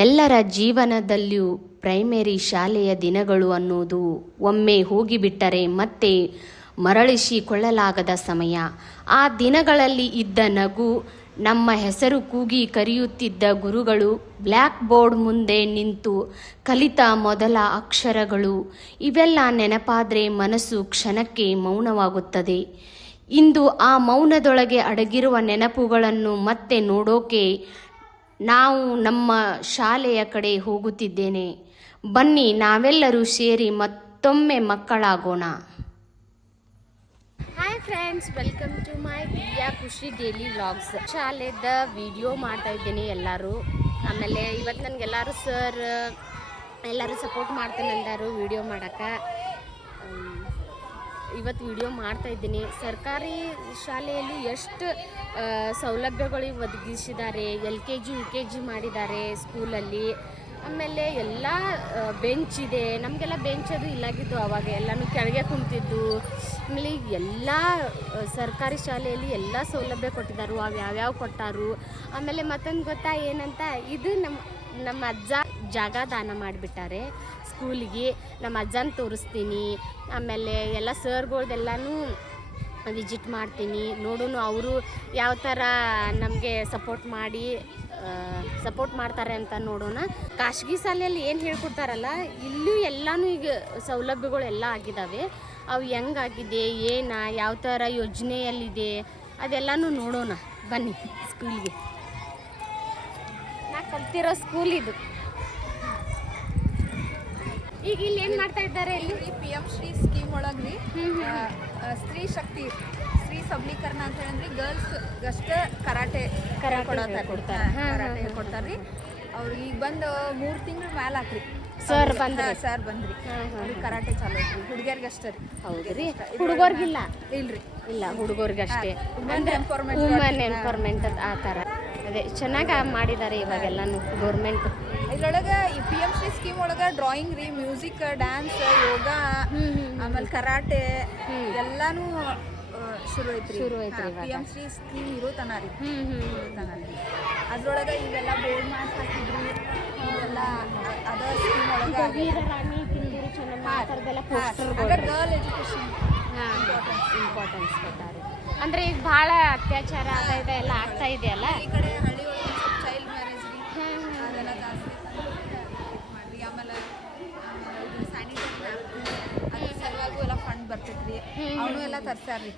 ಎಲ್ಲರ ಜೀವನದಲ್ಲಿಯೂ ಪ್ರೈಮರಿ ಶಾಲೆಯ ದಿನಗಳು ಅನ್ನೋದು ಒಮ್ಮೆ ಹೋಗಿಬಿಟ್ಟರೆ ಮತ್ತೆ ಮರಳಿಸಿಕೊಳ್ಳಲಾಗದ ಸಮಯ. ಆ ದಿನಗಳಲ್ಲಿ ಇದ್ದ ನಗು, ನಮ್ಮ ಹೆಸರು ಕೂಗಿ ಕರೆಯುತ್ತಿದ್ದ ಗುರುಗಳು, ಬ್ಲ್ಯಾಕ್ ಬೋರ್ಡ್ ಮುಂದೆ ನಿಂತು ಕಲಿತ ಮೊದಲ ಅಕ್ಷರಗಳು, ಇವೆಲ್ಲ ನೆನಪಾದರೆ ಮನಸ್ಸು ಕ್ಷಣಕ್ಕೆ ಮೌನವಾಗುತ್ತದೆ. ಇಂದು ಆ ಮೌನದೊಳಗೆ ಅಡಗಿರುವ ನೆನಪುಗಳನ್ನು ಮತ್ತೆ ನೋಡೋಕೆ ನಾವು ನಮ್ಮ ಶಾಲೆಯ ಕಡೆ ಹೋಗುತ್ತಿದ್ದೇನೆ. ಬನ್ನಿ ನಾವೆಲ್ಲರೂ ಸೇರಿ ಮತ್ತೊಮ್ಮೆ ಮಕ್ಕಳಾಗೋಣ. Hi friends, welcome to my Divya Khushi daily vlogs. ಶಾಲೆದ ವಿಡಿಯೋ ಮಾಡ್ತಾ ಇದ್ದೀನಿ ಎಲ್ಲರೂ. ಆಮೇಲೆ ಇವತ್ತು ನನಗೆಲ್ಲರೂ ಸರ್ ಎಲ್ಲರೂ ಸಪೋರ್ಟ್ ಮಾಡ್ತೇನೆ ಅಂದರು ವಿಡಿಯೋ ಮಾಡೋಕ್ಕೆ. ಇವತ್ತು ವಿಡಿಯೋ ಮಾಡ್ತಾ ಇದ್ದೀನಿ. ಸರ್ಕಾರಿ ಶಾಲೆಯಲ್ಲಿ ಎಷ್ಟು ಸೌಲಭ್ಯಗಳು ಒದಗಿಸಿದ್ದಾರೆ. LKG UKG ಮಾಡಿದ್ದಾರೆ ಸ್ಕೂಲಲ್ಲಿ. ಆಮೇಲೆ ಎಲ್ಲ ಬೆಂಚ್ ಇದೆ. ನಮಗೆಲ್ಲ ಬೆಂಚ್ ಅದು ಇಲ್ಲಾಗಿದ್ದು, ಅವಾಗ ಎಲ್ಲನೂ ಕೆಳಗೆ ಕುಂತಿದ್ದು. ಆಮೇಲೆ ಎಲ್ಲ ಸರ್ಕಾರಿ ಶಾಲೆಯಲ್ಲಿ ಎಲ್ಲ ಸೌಲಭ್ಯ ಕೊಟ್ಟಿದ್ದಾರೆ. ಅವು ಯಾವ್ಯಾವ ಕೊಟ್ಟಾರು. ಆಮೇಲೆ ಮತ್ತೊಂದು ಗೊತ್ತಾ ಏನಂತ, ಇದು ನಮ್ಮ ಅಜ್ಜ ಜಾಗ ದಾನ ಮಾಡಿಬಿಟ್ಟಾರೆ ಸ್ಕೂಲಿಗೆ. ನಮ್ಮ ಅಜ್ಜನ ತೋರಿಸ್ತೀನಿ. ಆಮೇಲೆ ಎಲ್ಲ ಸರ್ಗಳ್ದೆಲ್ಲನೂ ವಿಸಿಟ್ ಮಾಡ್ತೀನಿ. ನೋಡೋಣ ಅವರು ಯಾವ ಥರ ನಮಗೆ ಸಪೋರ್ಟ್ ಮಾಡ್ತಾರೆ ಅಂತ ನೋಡೋಣ. ಖಾಸಗಿ ಶಾಲೆಯಲ್ಲಿ ಏನು ಹೇಳ್ಕೊಡ್ತಾರಲ್ಲ, ಇಲ್ಲೂ ಎಲ್ಲನೂ ಈಗ ಸೌಲಭ್ಯಗಳು ಎಲ್ಲ ಆಗಿದ್ದಾವೆ. ಅವು ಹೆಂಗಾಗಿದೆ, ಯಾವ ಥರ ಯೋಜನೆಯಲ್ಲಿದೆ ಅದೆಲ್ಲನೂ ನೋಡೋಣ. ಬನ್ನಿ ಸ್ಕೂಲ್ಗೆ. ನಾ ಕಲ್ತಿರೋ ಸ್ಕೂಲ್ ಇದು. ಈಗ ಇಲ್ಲಿ ಏನು ಮಾಡ್ತಾ ಇದ್ದಾರೆ? ಇಲ್ಲಿ PM ಶ್ರೀ ಸ್ಕೀಮ್ ಒಳಗ್ರಿ ಸ್ತ್ರೀ ಶಕ್ತಿ, ಸ್ತ್ರೀ ಸಬಲೀಕರಣ ಅಂತ ಹೇಳಿದ್ರಿ. ಗರ್ಲ್ಸ್ ಅಷ್ಟೇ ಕರಾಟೆ ಕೊಡ್ತಾರ್ರಿ. ಅವ್ರು ಈಗ ಬಂದು 3 ತಿಂಗಳ ಮ್ಯಾಲ ಆತ್ರಿ. ಸರ್ ಬಂದ್ರಿ ಕರಾಟೆ ಚಾಲು ಐತ್ರಿ. ಹುಡುಗಿಯರ್ಗೆ ಅಷ್ಟೇ ರೀ. ಹೌದ್ರಿ, ಹುಡುಗರ್ಗಿಲ್ಲ? ಇಲ್ಲ ಹುಡುಗರ್ಗೆ ಅಷ್ಟೇ. ಅಂದ್ರೆ ವುಮೆನ್ ಎಂಪವರ್ಮೆಂಟ್ ಆ ಥರ. ಅದೇ ಚೆನ್ನಾಗಿ ಮಾಡಿದ್ದಾರೆ ಇವಾಗೆಲ್ಲನೂ ಗೌರ್ಮೆಂಟ್. ಇದ್ರೊಳಗೆ ಈ PM ಶ್ರೀ ಸ್ಕೀಮ್ ಒಳಗೆ ಡ್ರಾಯಿಂಗ್ ರೀ, ಮ್ಯೂಸಿಕ್, ಡ್ಯಾನ್ಸ್, ಯೋಗ, ಆಮೇಲೆ ಕರಾಟೆ ಎಲ್ಲಾನು ಶುರು ಐತ್ರಿ. PM ಶ್ರೀ ಸ್ಕೀಮ್ ಇರೋತನ ರೀ. ಅದ್ರೊಳಗೆ ಈಗೆಲ್ಲ ಬೋರ್ಡ್ ಮಾರ್ಕ್ಸ್ ಹಾಕಿದ್ರಿ. ಇವೆಲ್ಲ ಅದ ಸ್ಕೀಮ್ ಒಳಗೆ ಗರ್ಲ್ ಎಜುಕೇಶನ್ ಇಂಪಾರ್ಟೆನ್ಸ್ ಕೊಟ್ಟಾರೆ. ಅಂದರೆ ಈಗ ಭಾಳ ಅತ್ಯಾಚಾರ ಎಲ್ಲ ಆಗ್ತಾ ಇದೆಯಲ್ಲ ಈ ಕಡೆ ಹಳ್ಳಿ ಒಳಗೆ ಚೈಲ್ಡ್ ಮ್ಯಾರೇಜ್ ರೀ, ಅದೆಲ್ಲ ಜಾಸ್ತಿ ಮಾಡ್ರಿ. ಆಮೇಲೆ ಸ್ಯಾನಿಟರಿ ನ್ಯಾಪ್ಕಿನ್ ಅದ್ರ ಸಲುವಾಗೂ ಎಲ್ಲ ಫಂಡ್ ಬರ್ತೈತ್ರಿ. ಅವನು ಎಲ್ಲ ತರ್ಸಾರ್ರಿ.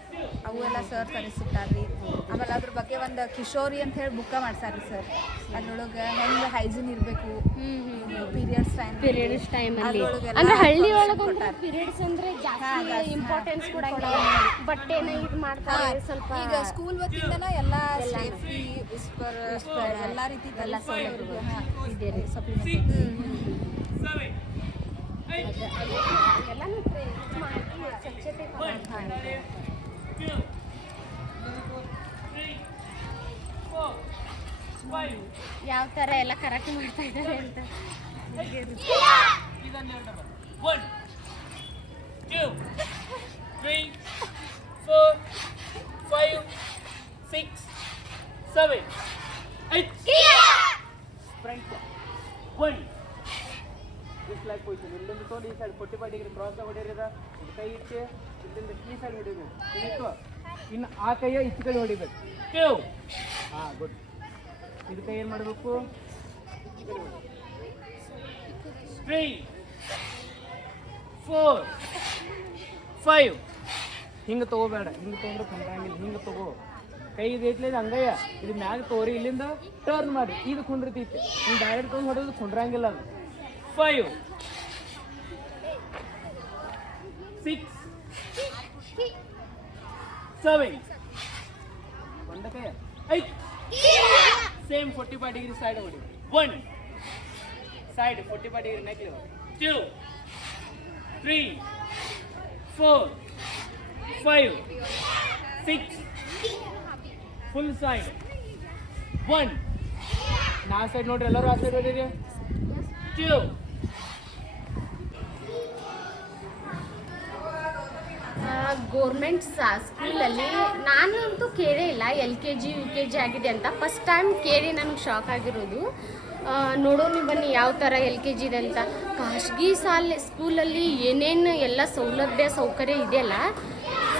ಅವು ಎಲ್ಲ ಸರ್ ತರಿಸಿಟ್ಟಾರ್ರಿ. ಆಮೇಲೆ ಅದ್ರ ಬಗ್ಗೆ ಒಂದು ಕಿಶೋರಿ ಅಂತ ಹೇಳಿ ಬುಕ್ಕ ಮಾಡ್ಸಾರ್ರಿ ಸರ್. ಅದ್ರೊಳಗೆ ಹೆಂಗೆ ಹೈಜೀನ್ ಇರಬೇಕು, ಪೀರಿಯಡ್ಸ್ ಟೈಮಲ್ಲಿ. ಅಂದ್ರೆ ಹಳ್ಳಿ ಒಳಗೆ ಪೀರಿಯಡ್ಸ್ ಅಂದರೆ ಜಾಸ್ತಿ ಇಂಪಾರ್ಟೆನ್ಸ್ ಕೊಡಂಗಿಲ್ಲ. ಬಟ್ಟೆನ ಇದು ಮಾಡ್ತಾರೆ ಸ್ವಲ್ಪ. ಈಗ ಸ್ಕೂಲ್ ವತಿಯಿಂದನ ಎಲ್ಲ ಸೇಫ್ಟಿ ವಿಸ್ಪರ್ ಎಲ್ಲ ರೀತಿ ಎಲ್ಲ ಸೌಲಭ್ಯ ಇದೆ ರೀ. ಎಲ್ಲನೂ ಸ್ವಚ್ಛತೆ ಯಾವ ಥರ ಎಲ್ಲ ಕರೆಕ್ಟ್ ಮಾಡ್ತಾ ಇದ್ದಾರೆ ಅಂತ. 1 2 3 4 5 6 7 8 ಫ್ರಂಟ್ 1 ದಿಸ್ ಲೈಕ್ ಪೊಸಿಷನ್. ಇಲ್ಲಿಂದ ತೊಗೊಂಡು ಈ ಸೈಡ್ 45 ಡಿಗ್ರಿ ಕ್ರಾಸ್ ಹೊಡಿಯೋದ. ಕೈ ಇಟ್ಟು ಇಲ್ಲಿಂದ ಈ ಸೈಡ್ ಹೊಡಿಬೇಕು. ಇಲ್ಲಿತ್ತು ಇನ್ನು ಆ ಕೈಯ ಈಚೆ ಕಡೆ ಹೊಡಿಬೇಕು. 2 ಹಾಂ ಗುಡ್. ಇದು ಕೈ ಏನು ಮಾಡಬೇಕು? 3 4 5 ಹಿಂಗೆ ತೊಗೋಬೇಡ. ಹಿಂಗೆ ತೊಗೊಂಡ್ರೆ ಕುಂದ್ರಂಗಿಲ್ಲ. ಹಿಂಗೆ ತೊಗೋ. ಕೈ ಇದು ಐತ್ಲಿದ ಹಂಗಯ್ಯ. ಇದು ಮ್ಯಾಗ ತೋರಿ ಇಲ್ಲಿಂದ ಟರ್ನ್ ಮಾಡಿ. ಇದು ಕುಂಡ್ರತೈತಿ. ಹಿಂಗೆ ಡೈರೆಕ್ಟ್ ತೊಗೊಂಡು ಹೊಡೋದು ಕುಂಡ್ರಂಗಿಲ್ಲ ಅದು. 5 6 7 ಒಂದ ಕೈ 8 ಸೇಮ್ 45 ಡಿಗ್ರಿ ಸೈಡ್ ಹೊಡಿ. 1 side 45 degree neck level. 2 3 4 5 6 full side. 1 ನಾ ಸೈಡ್ ನೋಡ್ರಿ, ಎಲ್ಲರೂ ಆ ಸೈಡ್ ಹೊಡಿರಿ. 2 3 ಗೋರ್ಮೆಂಟ್ ಸ್ಕೂಲಲ್ಲಿ ನಾನಂತೂ ಕೇಳೇ ಇಲ್ಲ LKG UKG ಆಗಿದೆ ಅಂತ. ಫಸ್ಟ್ ಟೈಮ್ ಕೇಳಿ ನನಗೆ ಶಾಕ್ ಆಗಿರೋದು. ನೋಡೋಣ ಬನ್ನಿ ಯಾವ ಥರ LKG ಇದೆ ಅಂತ. ಖಾಸಗಿ ಸ್ಕೂಲಲ್ಲಿ ಏನೇನು ಎಲ್ಲ ಸೌಲಭ್ಯ ಸೌಕರ್ಯ ಇದೆಯಲ್ಲ,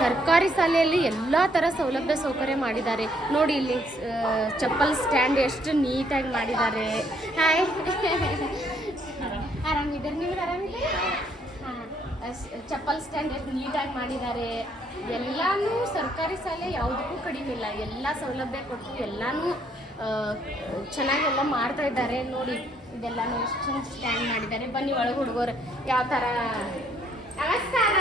ಸರ್ಕಾರಿ ಶಾಲೆಯಲ್ಲಿ ಎಲ್ಲ ಥರ ಸೌಲಭ್ಯ ಸೌಕರ್ಯ ಮಾಡಿದ್ದಾರೆ ನೋಡಿ. ಇಲ್ಲಿ ಚಪ್ಪಲ್ ಸ್ಟ್ಯಾಂಡ್ ಎಷ್ಟು ನೀಟಾಗಿ ಮಾಡಿದ್ದಾರೆ. ಹಾಯ್ ಆರಾಮಿದ್ದಾರೆ, ನೀವು ಆರಾಮಿದ್ದೀರಿ? ಹಾಂ, ಚಪ್ಪಲ್ ಸ್ಟ್ಯಾಂಡ್ ಎಷ್ಟು ನೀಟಾಗಿ ಮಾಡಿದ್ದಾರೆ. ಎಲ್ಲನೂ ಸರ್ಕಾರಿ ಶಾಲೆ ಯಾವುದಕ್ಕೂ ಕಡಿಮೆ ಇಲ್ಲ, ಎಲ್ಲ ಸೌಲಭ್ಯ ಕೊಟ್ಟು ಎಲ್ಲನೂ ಚೆನ್ನಾಗೆಲ್ಲ ಮಾಡ್ತಾ ಇದ್ದಾರೆ ನೋಡಿ. ಇದೆಲ್ಲನೂ ಎಷ್ಟು ಚೆನ್ನಾಗಿ ಸ್ಟ್ಯಾಂಡ್ ಮಾಡಿದ್ದಾರೆ. ಬನ್ನಿ ಒಳಗೆ ಹುಡುಗರು ಯಾವ ಥರ. ನಮಸ್ಕಾರ.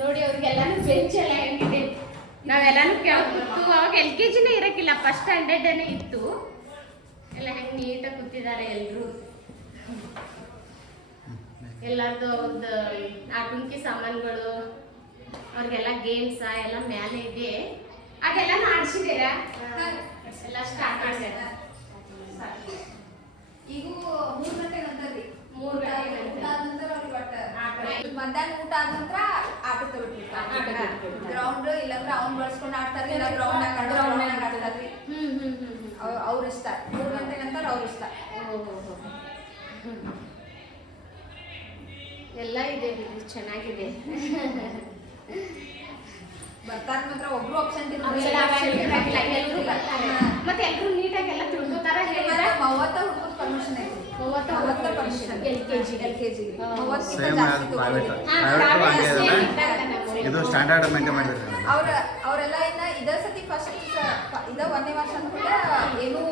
ನೋಡಿ ಅವ್ರಿಗೆಲ್ಲಾನು ಬೆಂಚ್ ಎಲ್ಲ ಹೆಂಗಿದೆ. ನಾವೆಲ್ಲಾನು ಕೇಳ್ಬಿಟ್ಟು ಅವಾಗ LKGನೇ ಇರೋಕ್ಕಿಲ್ಲ, ಫಸ್ಟ್ ಸ್ಟ್ಯಾಂಡರ್ಡೇ ಇತ್ತು. ಎಲ್ಲ ಹೆಂಗೆ ನೀಟಾಗಿ ಕೂತಿದ್ದಾರೆ ಎಲ್ಲರೂ. ಎಲ್ಲರದ್ದು ಒಂದು ಆಟುಂಕಿ ಸಾಮಾನುಗಳು, ಅವ್ರಿಗೆಲ್ಲ ಗೇಮ್ಸ ಎಲ್ಲ ಮೇಲೆ ಇದೆ. ಅದೆಲ್ಲ ಆಡಿಸಿದ್ದೀರಾ? ಎಲ್ಲ ಸ್ಟಾರ್ಟ್ ಮಾಡಿದೆ. ಈಗ 3 ಗಂಟೆಗೆ ಅಂತಾರ್ರಿ. 3 ಗಂಟೆಗೆ ಊಟ ಆದ ನಂತರ ಅವ್ರಿಗೆ ಮಧ್ಯಾಹ್ನ ಊಟ ಆದ ನಂತರ ಆಟಕ್ಕೆ ಬಿಟ್ಬಿಟ್ಟು ಗ್ರೌಂಡ್ ಇಲ್ಲಾಂದ್ರೆ ಅವ್ನು ಬಳಸ್ಕೊಂಡು ಆಡ್ತಾರೆ, ಇಲ್ಲ ಗ್ರೌಂಡ್ ಆಡ್ತಾರ್ರಿ. ಅವ್ರ ಇಷ್ಟ. 3 ಗಂಟೆ ನಂತರ ಅವ್ರ ಇಷ್ಟ. ಎಲ್ಲ ಇದೆ ಬಿಡಿ, ಚೆನ್ನಾಗಿದೆ. ಬರ್ತಾರೆ ಮಾತ್ರ ಒಬ್ರು ಅಬ್ಸೆಂಟ್ ಎಲ್ಲರೂ ಬರ್ತಾರೆ, ಮತ್ತೆ ಎಲ್ಲರೂ ನೀಟಾಗಿ ಎಲ್ಲ ತಿಳ್ಕೊತಾರ. ಹೇಳಿದ್ರೆ 30 ಹುಡುಗರು ಪರ್ಮಿಷನ್ ಐತಿ. 30 ಪರ್ಮಿಷನ್ LKG 30 ಜಾಸ್ತಿ ತಗೊಳ್ಳಿ. ಇದು ಸ್ಟ್ಯಾಂಡರ್ಡ್ ಮೇಂಟೈನ್ ಮಾಡಿದ್ದಾರೆ. ಅವರೆಲ್ಲ ಇನ್ನ ಇದ ಸತಿ ಫಸ್ಟ್ ಇದ 1ನೇ ವರ್ಷ ಕೂಡ ಏನು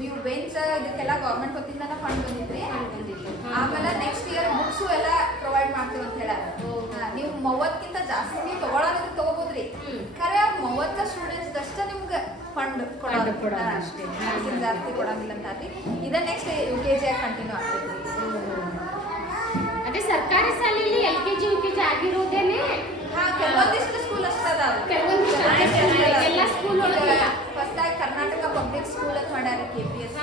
ನೀವು ಬೆಂಚ್ ಇದಕ್ಕೆಲ್ಲ ಗೌರ್ಮೆಂಟ್ ವತಿಯಿಂದನ ಫಂಡ್ ಬಂದಿದ್ರಿ. ಆಮೇಲೆ ನೆಕ್ಸ್ಟ್ ಇಯರ್ ಬುಕ್ಸು ಎಲ್ಲ ಪ್ರೊವೈಡ್ ಮಾಡ್ತೀವಿ ಅಂತ ಹೇಳ. ನೀವು 30ಕ್ಕಿಂತ ಜಾಸ್ತಿ ನೀವು ತಗೊಳ್ಳೋದಕ್ಕೆ ತಗೋಬೋದ್ರಿ. ಖರೆ 30 ಸ್ಟೂಡೆಂಟ್ಸ್ ಅಷ್ಟೇ ನಿಮ್ಗೆ ಫಂಡ್ ಕೊಡೋದು ಅಷ್ಟೇ, ಜಾಸ್ತಿ ಕೊಡಂಗಿಲ್ಲ ಅಂತ ಹೇಳ್ರಿ. ಇದ ನೆಕ್ಸ್ಟ್ UKG ಕಂಟಿನ್ಯೂ ಆಗ್ತೈತಿ. ಅದೇ ಸರ್ಕಾರಿ ಶಾಲೆಯಲ್ಲಿ LKG UKG ಆಗಿರೋದೇನೆ. ಕೆಲವೊಂದಿಷ್ಟು ಸ್ಕೂಲ್ ಅಷ್ಟೇ ಅದಾವ, ಎಲ್ಲ ಸ್ಕೂಲ್ ಒಳಗೆ. ಫಸ್ಟ್ ಆಗಿ ಕರ್ನಾಟಕ ಪಬ್ಲಿಕ್ ಸ್ಕೂಲ್ ಅಂತ ಮಾಡ್ಯಾರ KPS.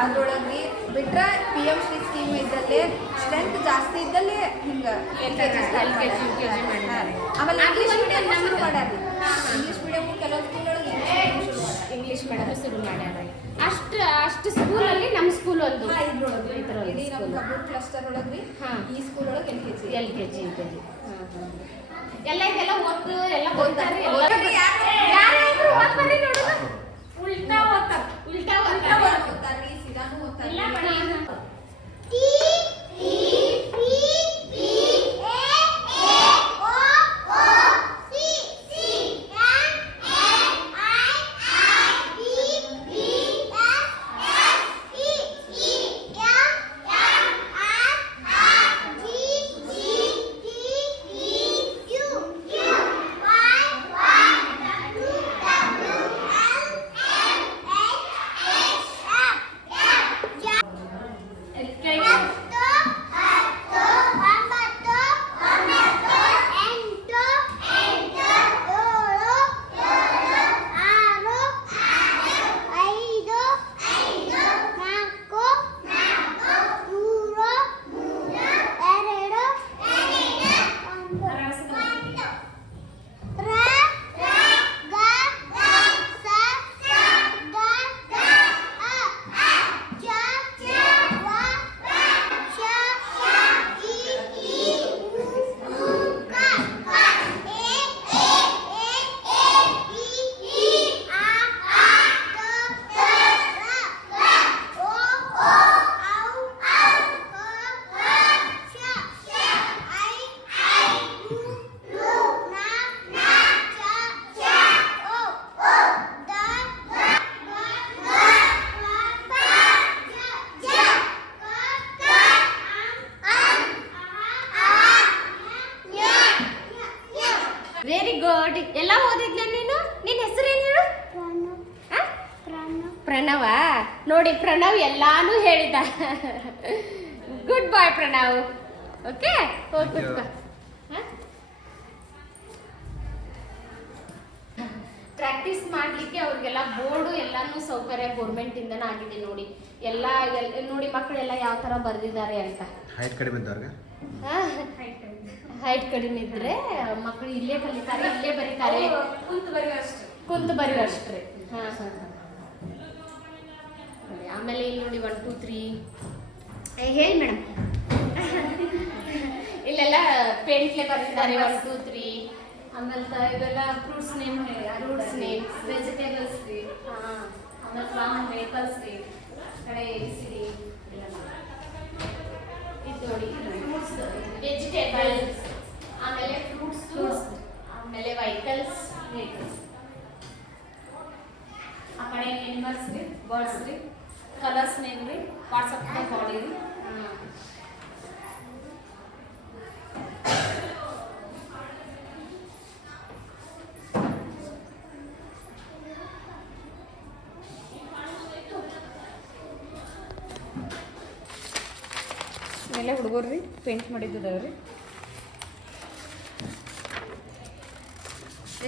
ಅದ್ರೊಳಗೆ ಬಿಟ್ರೆ PM ಶ್ರೀ ಸ್ಕೀಮ್ ಇದ್ದಲ್ಲಿ ಸ್ಟ್ರೆಂತ್ ಜಾಸ್ತಿ ಇದ್ದಲ್ಲಿ ಹಿಂಗೆ LKG UKG ಮಾಡಿದ್ದಾರೆ. ಆಮೇಲೆ ಇಂಗ್ಲೀಷ್ ಮೀಡಿಯಂ ಶುರು ಮಾಡ್ಯಾರ. ಇಂಗ್ಲೀಷ್ ಮೀಡಿಯಂ ಕೆಲವೊಂದು ಸ್ಕೂಲ್ ಒಳಗೆ ಇಂಗ್ಲೀಷ್ ಮೀಡಿಯಂ ಶುರು ಮಾಡ್ಯಾರ. ಅಷ್ಟು ಸ್ಕೂಲಲ್ಲಿ ನಮ್ಮ ಸ್ಕೂಲ್ ಒಂದು ಇಡೀ ನಮ್ಮ ಕಬ್ಬೂರ್ ಕ್ಲಸ್ಟರ್ ಒಳಗ್ರಿ. ಈ ಸ್ಕೂಲ್ ಒಳಗೆ LKG UKG ಎಲ್ಲ ಇದೆಲ್ಲ ಓದ್ತು ಎಲ್ಲ ಓದ್ತಾರೆ. ಯಾರಾದ್ರೂ ಓದ್ಬರ್ರಿ ನೋಡೋಣ. ಉಲ್ಟಾ ಓದ್ತಾರ್ರಿ, ಸಿದಾನು ಓದ್ತಾರ್ರಿ. Very good. ಎಲ್ಲ ಓದಿದ್ಲ ನೀನು? ನಿನ್ನ ಹೆಸರೇನು ಹೇಳು? ಪ್ರಣವ. ನೋಡಿ ಪ್ರಣವ್ ಎಲ್ಲಾನು ಹೇಳಿದ. ಗುಡ್ ಬಾಯ್ ಪ್ರಣವ್. ಓಕೆ, ಹೋಗಿ ಕೂತ್ಕೋ. ಪ್ರಾಕ್ಟೀಸ್ ಪ್ರಾಕ್ಟೀಸ್ ಮಾಡ್ಲಿಕ್ಕೆ ಅವ್ರಿಗೆಲ್ಲ ಬೋರ್ಡು ಎಲ್ಲಾನು ಸೌಕರ್ಯ ಗೌರ್ಮೆಂಟ್ ಇಂದನೇ ಆಗಿದೆ ನೋಡಿ. ಎಲ್ಲ ನೋಡಿ ಮಕ್ಕಳೆಲ್ಲ ಯಾವ ತರ ಬರ್ದಿದ್ದಾರೆ ಅಂತ. ಹೈಟ್ ಕಡಿಮೆ ಇದ್ದವ್ರಿಗೆ ಹೈಟ್ ಕಡಿಮೆ ಇದ್ರೆ ಮಕ್ಕಳು ಇಲ್ಲೇ ಕಲಿತಾರೆ, ಇಲ್ಲೇ ಬರೀತಾರೆ, ಕುಂತು ಬರೆಯುವಷ್ಟ್ರಿ. ಆಮೇಲೆ ಇಲ್ಲಿ ನೋಡಿ 1 2 3 ಹೇಳಿ ಮೇಡಮ್. ಇಲ್ಲೆಲ್ಲ ಪೇಂಟ್ಲೆ ಬರೀತಾರೆ 1 2 3. ಆಮೇಲೆ ಇವೆಲ್ಲ ಫ್ರೂಟ್ಸ್ ನೇಮ್, ವೆಜಿಟೇಬಲ್ಸ್ ರೀ, ಆಮೇಲೆ ವಾಹನ ವೆಹಿಕಲ್ಸ್ ರೀ, ಕಡೆ ಸಿರಿ ಇದು ನೋಡಿ ಫ್ರೂಟ್ಸ್, ವೆಜಿಟೇಬಲ್ಸ್, ಆಮೇಲೆ ಫ್ರೂಟ್ಸ್, ಆಮೇಲೆ ವೆಹಿಕಲ್ಸ್, ಆ ಕಡೆ ಅನಿಮಲ್ಸ್ ರೀ, ಬರ್ಡ್ಸ್ ರೀ, ಕಲರ್ಸ್ ನೇಮ್ ರೀ, ಪಾರ್ಟ್ಸ್ ಆಫ್ ದ ಬಾಡಿ ರೀ. ಮೇಲೆ ಹುಡುಗರು ರೀ ಪೇಂಟ್ ಮಾಡಿದ್ದದವ್ರಿ.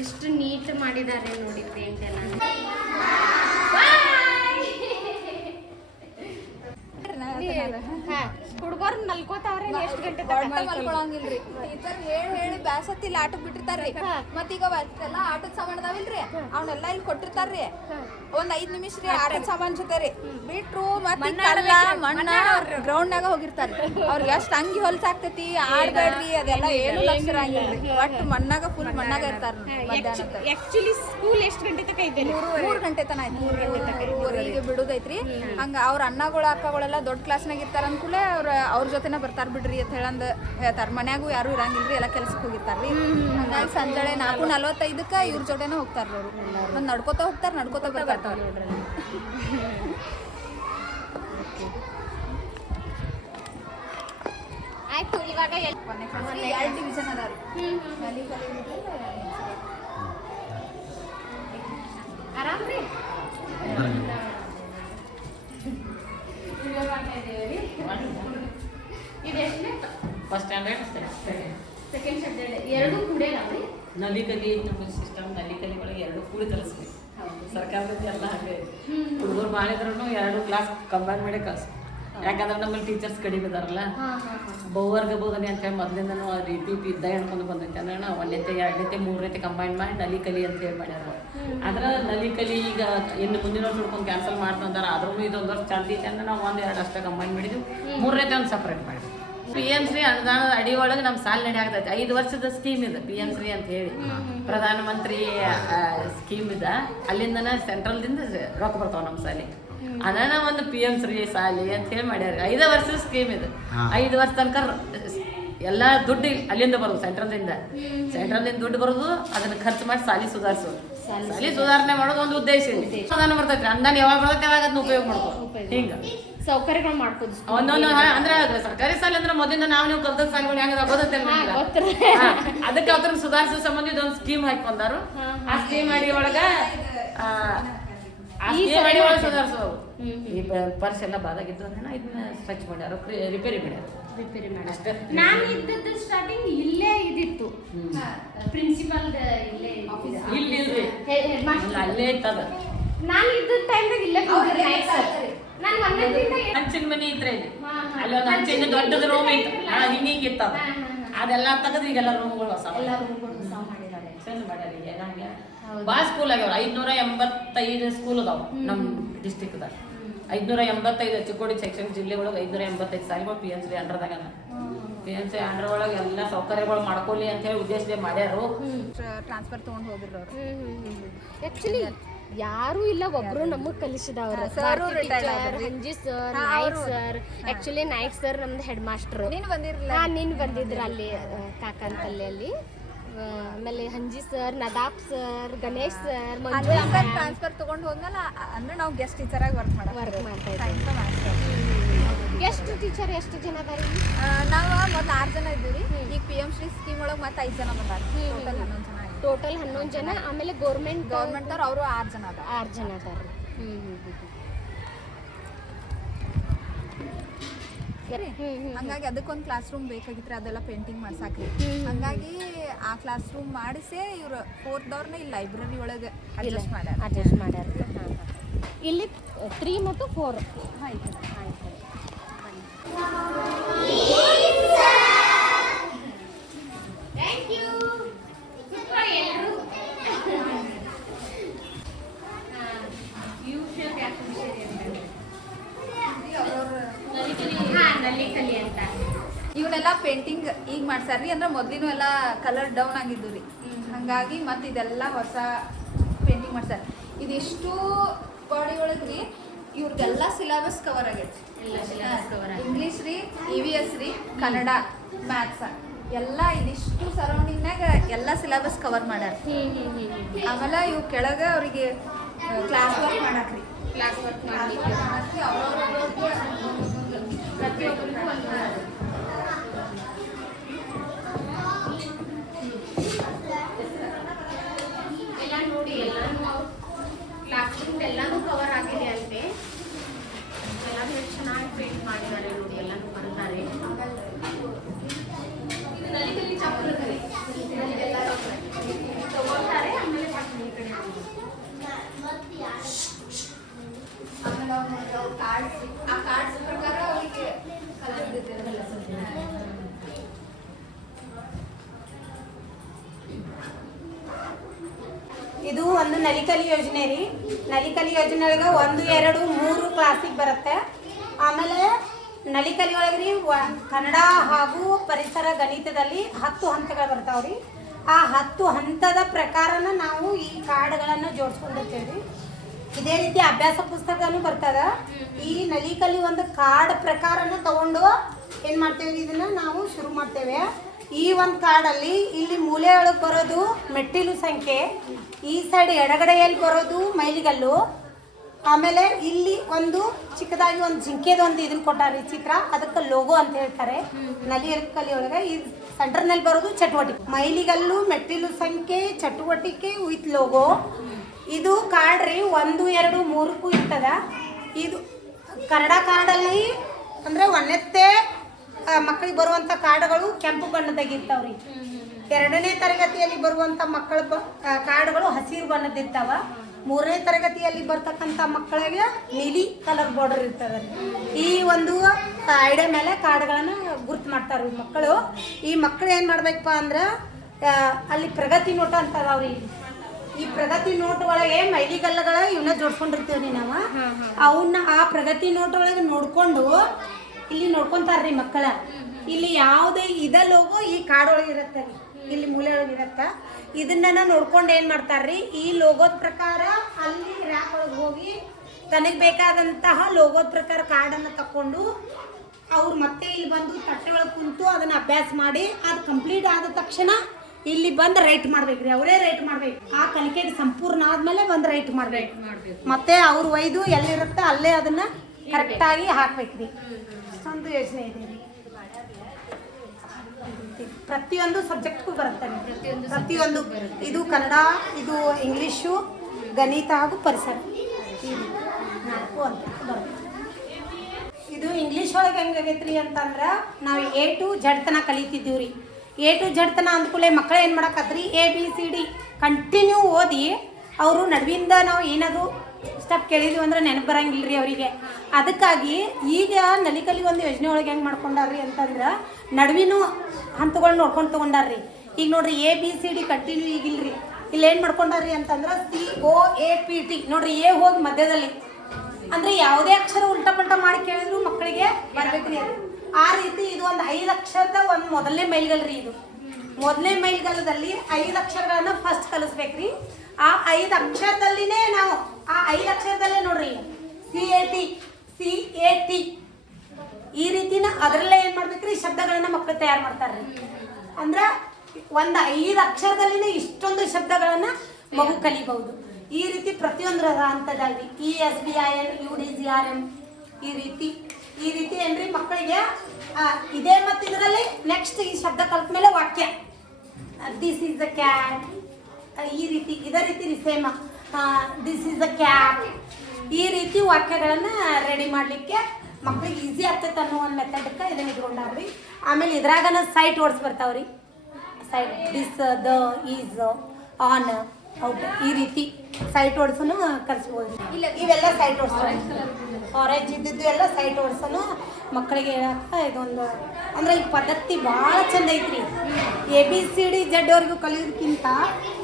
ಎಷ್ಟು ನೀಟ್ ಮಾಡಿದ್ದಾರೆ ನೋಡಿ ಪೇಂಟ್ ಎಲ್ಲ. ಹುಡುಗರು ಮಲ್ಕೋತಾವ್ರೆ ಎಷ್ಟು ಗಂಟೆ ಮಲ್ಕೊಳಂಗಿಲ್ರಿ. ಟೀಚರ್ ಹೇಳಿ ಬ್ಯಾಸತ್ತಿಲ್ಲ ಆಟಕ್ ಬಿಟ್ಟಿರ್ತಾರ್ರಿ. ಮತ್ತೀಗ ಎಲ್ಲ ಆಟದ ಸಾಮಾನ್ ಅದಾವಿಲ್ರಿ, ಅವನ್ನೆಲ್ಲ ಇಲ್ಲಿ ಕೊಟ್ಟಿರ್ತಾರ್ರಿ. ಒಂದ್ 5 ನಿಮಿಷ ರೀ ಆಟದ ಸಾಮಾನ್ ಜೊತೆ ಬಿಟ್ರು ಮತ್ತೆ ಮಣ್ಣ ಗ್ರೌಂಡ್ನಾಗ ಹೋಗಿರ್ತಾರ. ಅವ್ರಿಗೆ ಎಷ್ಟು ಅಂಗಿ ಹೊಲ್ಸಾಕ್ತೈತಿ, ಆಡ್ಬೇಡ್ರಿ ಅದೆಲ್ಲ ಏನು ಲಕ್ಷ ಇರಂಗಿಲ್ರಿ. ಒಟ್ಟು ಮಣ್ಣಾಗ ಫುಲ್ ಮಣ್ಣಾಗ ಇರ್ತಾರ. ಆಕ್ಚುಲಿ ಸ್ಕೂಲ್ ಎಷ್ಟು ಗಂಟೆ ತನಕ ಇದೆ? 3 ಗಂಟೆ ತನ ಆಯ್ತು. 3 ಬಿಡುದೈತ್ರಿ. ಹಂಗ ಅವ್ರ ಅಣ್ಣಗಳು ಅಕ್ಕಗಳೆಲ್ಲ ದೊಡ್ಡ ಕ್ಲಾಸ್ನಾಗ ಇರ್ತಾರ ಅಂದ್ಕೂಲೆ ಅವ್ರ ಜೊತೆನ ಬರ್ತಾರ ಬಿಡ್ರಿ ಅಂತ ಹೇಳಂದ್ ಹೇಳ್ತಾರ. ಮನ್ಯಾಗೂ ಯಾರು ಇರಂಗಿಲ್ರಿ, ಎಲ್ಲ ಕೆಲ್ಸಕ್ಕೆ ಹೋಗಿರ್ತಾರ್ರಿ. ಹಂಗಾಗಿ ಸಂಜೆ 4:45 ಇವ್ರ ಜೊತೆನ ಹೋಗ್ತಾರ್ರಿ. ಅವ್ರು ಬಂದ್ ನಡ್ಕೋತ ಬರ್ತಾರ. ಆಯ್ತು, ಇವಾಗ 2 ಡಿವಿಷನ್ ಅದಾರ. ಆರಾಮ್ ರೀ. ಇದೆಷ್ಟನೇ? First standard second standard. ಎರಡು ಕೂಡೇ ಅದಾವ್ರಿ. ನಲಿಕಲಿ ನಮ್ಮ ಸಿಸ್ಟಮ್, ನಲಿಕಲಿಗಳಿಗೆ ಎರಡು ಕೂಡಿ ಕಲಿಸ್ಬೇಕು. ಸರ್ಕಾರದಿಂದ ಎಲ್ಲ ಹಾಗೆ ಹುಡುಗರು ಮಾಡಿದ್ರು 2 ಕ್ಲಾಸ್ ಕಂಬೈನ್ ಮಾಡಿ ಕಳ್ಸ. ಯಾಕಂದ್ರೆ ನಮ್ಮಲ್ಲಿ ಟೀಚರ್ಸ್ ಕಡಿಮೆ ಇದಾರಲ್ಲ, ಬಹುವರ್ಗ ಬೋಧನೆ ಅಂತ ಹೇಳಿ ಮೊದಲಿಂದನೂ ರೀತಿ ಇದ್ದ ಹೇಳ್ಕೊಂಡು ಬಂದೈತೆ. ಅಂದ್ರೆ 1ನೇತೆ 2ನೇತೆ 3ನೇತೆ ಕಂಬೈನ್ ಮಾಡಿ ನಲಿಕಲಿ ಅಂತ ಹೇಳಿ ಮಾಡ್ಯಾರ. ಆದ್ರೆ ನಲಿಕಲಿ ಈಗ ಇನ್ನು ಮುಂದಿನ ವರ್ಷ ಹುಡ್ಕೊಂಡು ಕ್ಯಾನ್ಸಲ್ ಮಾಡ್ತಂದಾರ. ಆದ್ರೂ ಇದೊಂದು ವರ್ಷ ಚಾಲ್ತಿ ಐತೆ ಅಂದ್ರೆ ನಾವು 1 2 ಅಷ್ಟೇ ಕಂಬೈನ್ ಮಾಡಿದ್ವಿ. 3ನೇತೆ ಒಂದು ಸಪ್ರೇಟ್ ಮಾಡಿ PMC ಅನುದಾನದ ಅಡಿ ಒಳಗೆ ನಮ್ಮ ಸಾಲ ನಡೆ ಆಗ್ತೈತೆ. 5 ವರ್ಷದ ಸ್ಕೀಮ್ ಇದೆ PMC ಅಂತ ಹೇಳಿ, ಪ್ರಧಾನ ಮಂತ್ರಿ ಸ್ಕೀಮ್ ಇದೆ. ಅಲ್ಲಿಂದನೇ ಸೆಂಟ್ರಲ್ದಿಂದ ರೊಕ್ಕ ಬರ್ತಾವ ನಮ್ಮ ಸಾಲಿ. ಅದನ್ನ ಒಂದು PMC ಸಾಲಿ ಅಂತ ಹೇಳಿ ಮಾಡ್ಯಾರ. 5 ವರ್ಷದ ಸ್ಕೀಮ್ ಇದೆ. 5 ವರ್ಷ ತನಕ ಎಲ್ಲ ದುಡ್ಡು ಅಲ್ಲಿಂದ ಬರೋದು, ಸೆಂಟ್ರಲ್ದಿಂದ ದುಡ್ಡು ಬರೋದು. ಅದನ್ನ ಖರ್ಚು ಮಾಡಿ ಸಾಲಿ ಸುಧಾರಿಸೋದು, ಸಾಲಿ ಸುಧಾರಣೆ ಮಾಡೋದು ಒಂದು ಉದ್ದೇಶ ಇದೆ. ಅನುದಾನ ಬರ್ತೈತಿ. ಅನುದಾನ ಯಾವಾಗ ಬರ್ತೈತೆ ಅವಾಗ ಅದನ್ನ ಉಪಯೋಗ ಮಾಡ್ಬೋದು. ಹಿಂಗ ಸೌಕರ್ಯಗಳು ಮಾಡ್ಕೋದು ಒಂದೊಂದು ಅಂದ್ರೆ ಸರ್ಕಾರಿ ಸಾಲ ಅಂದ್ರೆ ಮೊದಲಿಂದ ನೀವು ಕಲ್ತ ಸಾಲಗಳು ಹೆಂಗ ಅದಕ್ಕೆ ಅವ್ರ ಸುಧಾರಿಸೋ ಸಂಬಂಧ ಇದೊಂದು ಸ್ಕೀಮ್ ಹಾಕೊಂಡಾರು. ಆ ಸ್ಕೀಮ್ ಅಡಿ ಒಳಗ ಸುಧಾರಿಸೋದು. ಈ ಪರ್ಸ್ ಎಲ್ಲ ಬಾದಾಗಿದ್ದು ಇದನ್ನ ಸ್ವಚ್ಛ ಮಾಡ್ಯಾರ, ರಿಪೇರಿ ಮಾಡ್ಯಾರ. ಅಷ್ಟೇ. ನಾನು ಇದ್ದದ್ದು ಸ್ಟಾರ್ಟಿಂಗ್ ಇಲ್ಲೇ ಇದಿತ್ತು, ಪ್ರಿನ್ಸಿಪಲ್ ಇಲ್ಲಿಲ್ರಿ, ಅಲ್ಲೇ ಇತ್ತದ. ನಾನು ಇದ್ದ ಟೈಮ್ದಾಗ ಇಲ್ಲೇ ನಾನು ಹಂಚಿನ ಮನಿ ಇದ್ರೆ ಅಲ್ಲಿ ಒಂದು ಹಂಚಿನ ದೊಡ್ಡದ ರೂಮ್ ಇತ್ತು, ಹಿಂಗಿಂಗ್ ಇತ್ತದ. ಅದೆಲ್ಲ ತೆಗೆದು ಈಗೆಲ್ಲ ರೂಮ್ಗಳು ಹೊಸ ಚಂದ ಮಾಡ್ಯಾರ. ಈಗ ನಂಗೆ ಭಾಳ ಸ್ಕೂಲ್ ಆಗ್ಯಾವ. 585 ಸ್ಕೂಲ್ ಅದಾವ ನಮ್ಮ ಡಿಸ್ಟಿಕ್ದಾಗ. 585 ಚಿಕ್ಕೋಡಿ ಸೆಕ್ಷನ್ ಜಿಲ್ಲೆ ಒಳಗೆ 585 ಸಾಲಿಗಳು PMC ಅಂಡರ್ದಾಗ. PMC ಅಂಡರ್ ಒಳಗೆ ಎಲ್ಲ ಸೌಕರ್ಯಗಳು ಮಾಡ್ಕೊಳ್ಳಿ ಅಂತ ಹೇಳಿ ಉದ್ದೇಶದಿಂದ ಮಾಡ್ಯಾರು. ಟ್ರಾನ್ಸ್ಫರ್ ತಗೊಂಡು ಹೋಗಿದ್ರು ಅವರು. ಆಕ್ಚುಲಿ ಯಾರು ಇಲ್ಲ, ಒಬ್ರು ನಮಗ್ ಕಲಿಸಿದವ್ರು. ಹಂಜಿ sir, Naik sir. Actually Naik sir ನಮ್ದು ಹೆಡ್ ಮಾಸ್ಟರ್. ನೀನ್ ಬಂದಿದ್ರ ಅಲ್ಲಿ ಕಾಕಂತಲ್ಲಿ ಅಲ್ಲಿ. ಆಮೇಲೆ ಹಂಜಿ sir, Nadaf sir, Ganesh sir, transfer ತಗೊಂಡು ಹೋದ್ಮೇಲೆ ಅಂದ್ರೆ ನಾವು ಗೆಸ್ಟ್ ಟೀಚರ್ ಆಗಿ ವರ್ಕ್ ಮಾಡ್ತಾ ಇದ್ದೀವಿ. ಗೆಸ್ಟ್ ಟೀಚರ್ ಎಷ್ಟು ಜನ ಅದಾರಿ? ನಾವು ಮೊದಲು 6 ಜನ ಇದ್ದೀವಿ. ಈಗ PMC ಸ್ಕೀಮ್ ಒಳಗೆ ಮತ್ತೆ 5 ಜನ ಬಂದಾರ. ಟೋಟಲ್ 11 ಜನ. ಆಮೇಲೆ ಗೌರ್ಮೆಂಟ್ ಅವರು 6 ಜನ ಅದಾರ. 6 ಜನ ಅದಾರ. ಹಂಗಾಗಿ ಅದಕ್ಕೊಂದು ಕ್ಲಾಸ್ ರೂಮ್ ಬೇಕಾಗಿತ್ತು ಅದೆಲ್ಲ ಪೇಂಟಿಂಗ್ ಮಾಡ್ಸಾಕ್ರಿ ಹಂಗಾಗಿ ಆ ಕ್ಲಾಸ್ ರೂಮ್ ಮಾಡಿಸೇ ಇವ್ರು 4th ಇಲ್ಲಿ ಲೈಬ್ರರಿ ಒಳಗೆ ಅಡ್ಜಸ್ಟ್ ಮಾಡ್ಯಾರ ಇಲ್ಲಿ 3 ಮತ್ತು 4 ಆಯ್ತು ಇವನ್ನೆಲ್ಲ ಪೇಂಟಿಂಗ್ ಈಗ ಮಾಡ್ಸಾರ್ರಿ ಅಂದ್ರೆ ಮೊದ್ಲಿನೂ ಎಲ್ಲ ಕಲರ್ ಡೌನ್ ಆಗಿದ್ದು ರೀ ಹಂಗಾಗಿ ಮತ್ತೆ ಇದೆಲ್ಲ ಹೊಸ ಪೇಂಟಿಂಗ್ ಮಾಡ್ಸಾರ ಇದಿಷ್ಟು ಬಾಡಿ ಒಳಗೆ ರೀ ಇವ್ರದ್ದೆಲ್ಲ ಸಿಲೆಬಸ್ ಕವರ್ ಆಗೈತಿ ಇಂಗ್ಲೀಷ್ ರೀ EVS ರೀ ಕನ್ನಡ ಮ್ಯಾಥ್ಸ್ ಎಲ್ಲ ಇದಿಷ್ಟು ಸರೌಂಡಿಂಗ್ನಾಗ ಎಲ್ಲ ಸಿಲೆಬಸ್ ಕವರ್ ಮಾಡ್ಯಾರ ಆಮೇಲೆ ಇವು ಕೆಳಗೆ ಅವರಿಗೆ ಕ್ಲಾಸ್ ವರ್ಕ್ ಮಾಡಾಕ್ರಿ ಪ್ರತಿಯೊಬ್ಬರಿಗೂ ಒಂದು ಎಲ್ಲ ನೋಡಿ ಎಲ್ಲಾನು ಕ್ಲಾಸ್ ರೂಮ್ ಎಲ್ಲಾನು ಕವರ್ ಆಗಿದೆ ಅಂತೆ ಎಲ್ಲಾನು ಎಷ್ಟು ಚೆನ್ನಾಗಿ ಪೇಂಟ್ ಮಾಡಿದ್ದಾರೆ ನೋಡಿ ಎಲ್ಲಾನು ಬರ್ತಾರೆ ತಗೋತಾರೆ ಆಮೇಲೆ ಈ ಕಡೆ ಆಮೇಲೆ ಆ ಕಾರ್ಡ್ಸ್ ಪ್ರಕಾರ ಅವರಿಗೆ ಇದು ಒಂದು ನಲಿಕಲಿ ಯೋಜನೆ ರೀ ನಲಿಕಲಿ ಯೋಜನೆ ಒಳಗೆ 1, 2, 3 ಕ್ಲಾಸಿಗೆ ಬರುತ್ತೆ ಆಮೇಲೆ ನಲಿಕಲಿ ಒಳಗೆ ರೀ ಕನ್ನಡ ಹಾಗೂ ಪರಿಸರ ಗಣಿತದಲ್ಲಿ 10 ಹಂತಗಳು ಬರ್ತಾವ್ರಿ ಆ 10 ಹಂತದ ಪ್ರಕಾರನ ನಾವು ಈ ಕಾರ್ಡ್ಗಳನ್ನು ಜೋಡಿಸ್ಕೊಂಡಿರ್ತೇವೆ ರೀ ಇದೇ ರೀತಿ ಅಭ್ಯಾಸ ಪುಸ್ತಕನೂ ಬರ್ತದ ಈ ನಲಿಕಲಿ ಒಂದು ಕಾರ್ಡ್ ಪ್ರಕಾರನ ತಗೊಂಡು ಏನು ಮಾಡ್ತೇವೆ ಇದನ್ನು ನಾವು ಶುರು ಮಾಡ್ತೇವೆ ಈ ಒಂದು ಕಾರ್ಡಲ್ಲಿ ಇಲ್ಲಿ ಮೂಲೆ ಒಳಗೆ ಬರೋದು ಮೆಟ್ಟಿಲು ಸಂಖ್ಯೆ ಈ ಸೈಡ್ ಎಡಗಡೆಯಲ್ಲಿ ಬರೋದು ಮೈಲಿಗಲ್ಲು ಆಮೇಲೆ ಇಲ್ಲಿ ಒಂದು ಚಿಕ್ಕದಾಗಿ ಒಂದು ಜಿಂಕೆದು ಒಂದು ಇದನ್ನು ಕೊಟ್ಟಾರೆ ಚಿತ್ರ ಅದಕ್ಕೆ ಲೋಗೋ ಅಂತ ಹೇಳ್ತಾರೆ ನಲಿಕಲಿ ಒಳಗೆ ಈ ಸೆಂಟರ್ನಲ್ಲಿ ಬರೋದು ಚಟುವಟಿಕೆ ಮೈಲಿಗಲ್ಲು ಮೆಟ್ಟಿಲು ಸಂಖ್ಯೆ ಚಟುವಟಿಕೆ ವಿತ್ ಲೋಗೋ ಇದು ಕಾರ್ಡ್ ರೀ 1, 2, 3ಕ್ಕೂ ಇರ್ತದ ಇದು ಕನ್ನಡ ಕಾರ್ಡಲ್ಲಿ ಅಂದರೆ 1ನೇ ಮಕ್ಕಳಿಗೆ ಬರುವಂಥ ಕಾರ್ಡ್ಗಳು ಕೆಂಪು ಬಣ್ಣದಾಗಿರ್ತಾವ್ರಿ 2ನೇ ತರಗತಿಯಲ್ಲಿ ಬರುವಂಥ ಮಕ್ಕಳ ಕಾರ್ಡ್ಗಳು ಹಸಿರು ಬಣ್ಣದಿರ್ತಾವ 3ನೇ ತರಗತಿಯಲ್ಲಿ ಬರ್ತಕ್ಕಂಥ ಮಕ್ಕಳಿಗೆ ನೀಲಿ ಕಲರ್ ಬಾರ್ಡರ್ ಇರ್ತದೆ ಈ ಒಂದು ಐಡಿಯಾ ಮೇಲೆ ಕಾರ್ಡ್ಗಳನ್ನು ಗುರ್ತು ಮಾಡ್ತಾರೆ ಮಕ್ಕಳು ಈ ಮಕ್ಕಳು ಏನು ಮಾಡ್ಬೇಕಪ್ಪ ಅಂದ್ರೆ ಅಲ್ಲಿ ಪ್ರಗತಿ ನೋಟ ಅಂತ ಅದಾವ್ರಿ ಈ ಪ್ರಗತಿ ನೋಟ್ ಒಳಗೆ ಮೈಲಿಗಲ್ಲಗಳ ಇವನ್ನ ಜೋಡ್ಸ್ಕೊಂಡಿರ್ತೀವಿ ನಾವು ಅವನ್ನ ಆ ಪ್ರಗತಿ ನೋಟ್ ಒಳಗೆ ನೋಡ್ಕೊಂಡು ಇಲ್ಲಿ ನೋಡ್ಕೊಂತಾರ್ರಿ ಮಕ್ಕಳ ಇಲ್ಲಿ ಯಾವುದೇ ಲೋಗೋ ಈ ಕಾರ್ಡ್ ಒಳಗೆ ಇರುತ್ತೆ ರೀ ಇಲ್ಲಿ ಮೂಲೆ ಒಳಗೆ ಇರುತ್ತೆ ಇದನ್ನ ನೋಡ್ಕೊಂಡು ಏನು ಮಾಡ್ತಾರ್ರಿ ಈ ಲೋಗೋದ ಪ್ರಕಾರ ಅಲ್ಲಿ ರ್ಯಾಕ್ ಒಳಗೆ ಹೋಗಿ ತನಗೆ ಬೇಕಾದಂತಹ ಲೋಗೋದ ಪ್ರಕಾರ ಕಾರ್ಡನ್ನು ತಕೊಂಡು ಅವ್ರು ಮತ್ತೆ ಇಲ್ಲಿ ಬಂದು ತಟ್ಟೆ ಒಳಗೆ ಕುಂತು ಅದನ್ನು ಅಭ್ಯಾಸ ಮಾಡಿ ಅದು ಕಂಪ್ಲೀಟ್ ಆದ ತಕ್ಷಣ ಇಲ್ಲಿ ಬಂದು ರೈಟ್ ಮಾಡ್ಬೇಕ್ರಿ ಅವರೇ ರೈಟ್ ಮಾಡ್ಬೇಕು ಆ ಕಲಿಕೆಗೆ ಸಂಪೂರ್ಣ ಆದ್ಮೇಲೆ ಬಂದು ರೈಟ್ ಮಾಡ್ಬೇಕು ಮತ್ತೆ ಅವ್ರು ಒಯ್ದು ಎಲ್ಲಿರುತ್ತೆ ಅಲ್ಲೇ ಅದನ್ನ ಕರೆಕ್ಟಾಗಿ ಹಾಕ್ಬೇಕ್ರಿ ಅಷ್ಟೊಂದು ಯೋಚನೆ ಇದೆ ರೀ ಪ್ರತಿಯೊಂದು ಸಬ್ಜೆಕ್ಟ್ಗೂ ಬರುತ್ತೆ ಪ್ರತಿಯೊಂದು ಇದು ಕನ್ನಡ ಇದು ಇಂಗ್ಲೀಷು ಗಣಿತ ಹಾಗೂ ಪರಿಸರ ಈ 4 ಅಂತ ಬರುತ್ತೆ ಇದು ಇಂಗ್ಲೀಷ್ ಒಳಗೆ ಹೆಂಗಾಗೈತ್ರಿ ಅಂತಂದ್ರೆ ನಾವು A to Z ತನಕ ಕಲಿತಿದ್ದೀವಿ ರೀ A to Z ತನ ಅಂದ್ಕೂಲೆ ಮಕ್ಕಳು ಏನು ಮಾಡಕತ್ರಿ ABCD ಕಂಟಿನ್ಯೂ ಓದಿ ಅವರು ನಡುವಿಂದ ನಾವು ಏನಾದರೂ ಸ್ಟೆಪ್ ಕೇಳಿದ್ವಿ ಅಂದ್ರೆ ನೆನಪು ಬರಂಗಿಲ್ಲ ರೀ ಅವರಿಗೆ ಅದಕ್ಕಾಗಿ ಈಗ ನಲಿಕಲಿ ಒಂದು ಯೋಜನೆ ಒಳಗೆ ಹೆಂಗೆ ಮಾಡ್ಕೊಂಡಾರ್ರಿ ಅಂತಂದ್ರೆ ನಡುವಿನ ಹಂತಗಳು ನೋಡ್ಕೊಂಡು ತೊಗೊಂಡಾರ್ರಿ ಈಗ ನೋಡ್ರಿ ABCD ಕಂಟಿನ್ಯೂ ಈಗಿಲ್ರಿ ಇಲ್ಲಿ ಏನು ಮಾಡ್ಕೊಂಡಾರ್ರಿ ಅಂತಂದ್ರೆ COAPT ನೋಡ್ರಿ A ಹೋಗಿ ಮಧ್ಯದಲ್ಲಿ ಅಂದರೆ ಯಾವುದೇ ಅಕ್ಷರ ಉಲ್ಟಾ ಪಲ್ಟಾ ಮಾಡಿ ಕೇಳಿದ್ರು ಮಕ್ಕಳಿಗೆ ಬರ್ಬೇಕ್ರಿ ಅದು ಆ ರೀತಿ ಇದು ಒಂದು 5 ಅಕ್ಷರದ ಒಂದು ಮೊದಲನೇ ಮೈಲ್ಗಲ್ ರೀ ಇದು ಮೊದಲನೇ ಮೈಲ್ಗಲ್ಲದಲ್ಲಿ 5 ಅಕ್ಷರಗಳನ್ನ ಫಸ್ಟ್ ಕಲಿಸ್ಬೇಕ್ರಿ ಆ 5 ಅಕ್ಷರದಲ್ಲಿನೇ ನಾವು ಆ 5 ಅಕ್ಷರದಲ್ಲೇ ನೋಡ್ರಿ CAT ಈ ರೀತಿನ ಅದರಲ್ಲೇ ಏನು ಮಾಡ್ಬೇಕ್ರಿ ಶಬ್ದಗಳನ್ನ ಮಕ್ಕಳು ತಯಾರು ಮಾಡ್ತಾರ್ರಿ ಅಂದ್ರೆ ಒಂದು 5 ಅಕ್ಷರದಲ್ಲಿನೇ ಇಷ್ಟೊಂದು ಶಬ್ದಗಳನ್ನ ಮಗು ಕಲಿಬಹುದು ಈ ರೀತಿ ಪ್ರತಿಯೊಂದರ ಹಂತದಲ್ಲಿ ESBIN UDCRM ಈ ರೀತಿ ಏನ್ರಿ ಮಕ್ಕಳಿಗೆ ಇದೇ ಮತ್ತು ಇದರಲ್ಲಿ ನೆಕ್ಸ್ಟ್ ಈ ಶಬ್ದ ಕಲ್ತ ಮೇಲೆ ವಾಕ್ಯ ದಿಸ್ ಈಸ್ ದ ಕ್ಯಾಟ್ ಈ ರೀತಿ ಇದೇ ರೀತಿ same this is the cat ಈ ರೀತಿ ವಾಕ್ಯಗಳನ್ನು ರೆಡಿ ಮಾಡಲಿಕ್ಕೆ ಮಕ್ಳಿಗೆ ಈಸಿ ಆಗ್ತೈತೆ ಅನ್ನೋ ಒಂದು ಮೆಥಡ್ಗೆ ಇದನ್ನ ಇಟ್ಕೊಂಡಾರ್ರಿ. ಆಮೇಲೆ ಇದ್ರಾಗನ ಸೈಟ್ ವರ್ಡ್ಸ್ ಬರ್ತಾವ್ರಿ. Sight this the is on out ಈ ರೀತಿ ಸೈಟ್ ವರ್ಡ್ಸನ್ನು ಕಲಿಸ್ಬೋದು. ಇವೆಲ್ಲ ಸೈಟ್ ವರ್ಡ್ಸ್ ಆರೆಂಜ್ ಇದ್ದಿದ್ದು ಎಲ್ಲ ಸೈಟ್ ವರ್ಡ್ಸನ್ನು ಮಕ್ಕಳಿಗೆ ಹೇಳಕ್ಕೆ ಇದೊಂದು ಅಂದ್ರೆ ಈ ಪದ್ಧತಿ ಭಾಳ ಚಂದ ಐತ್ರಿ. ABCD Z ಅವ್ರಿಗೂ ಕಲಿಯೋದಕ್ಕಿಂತ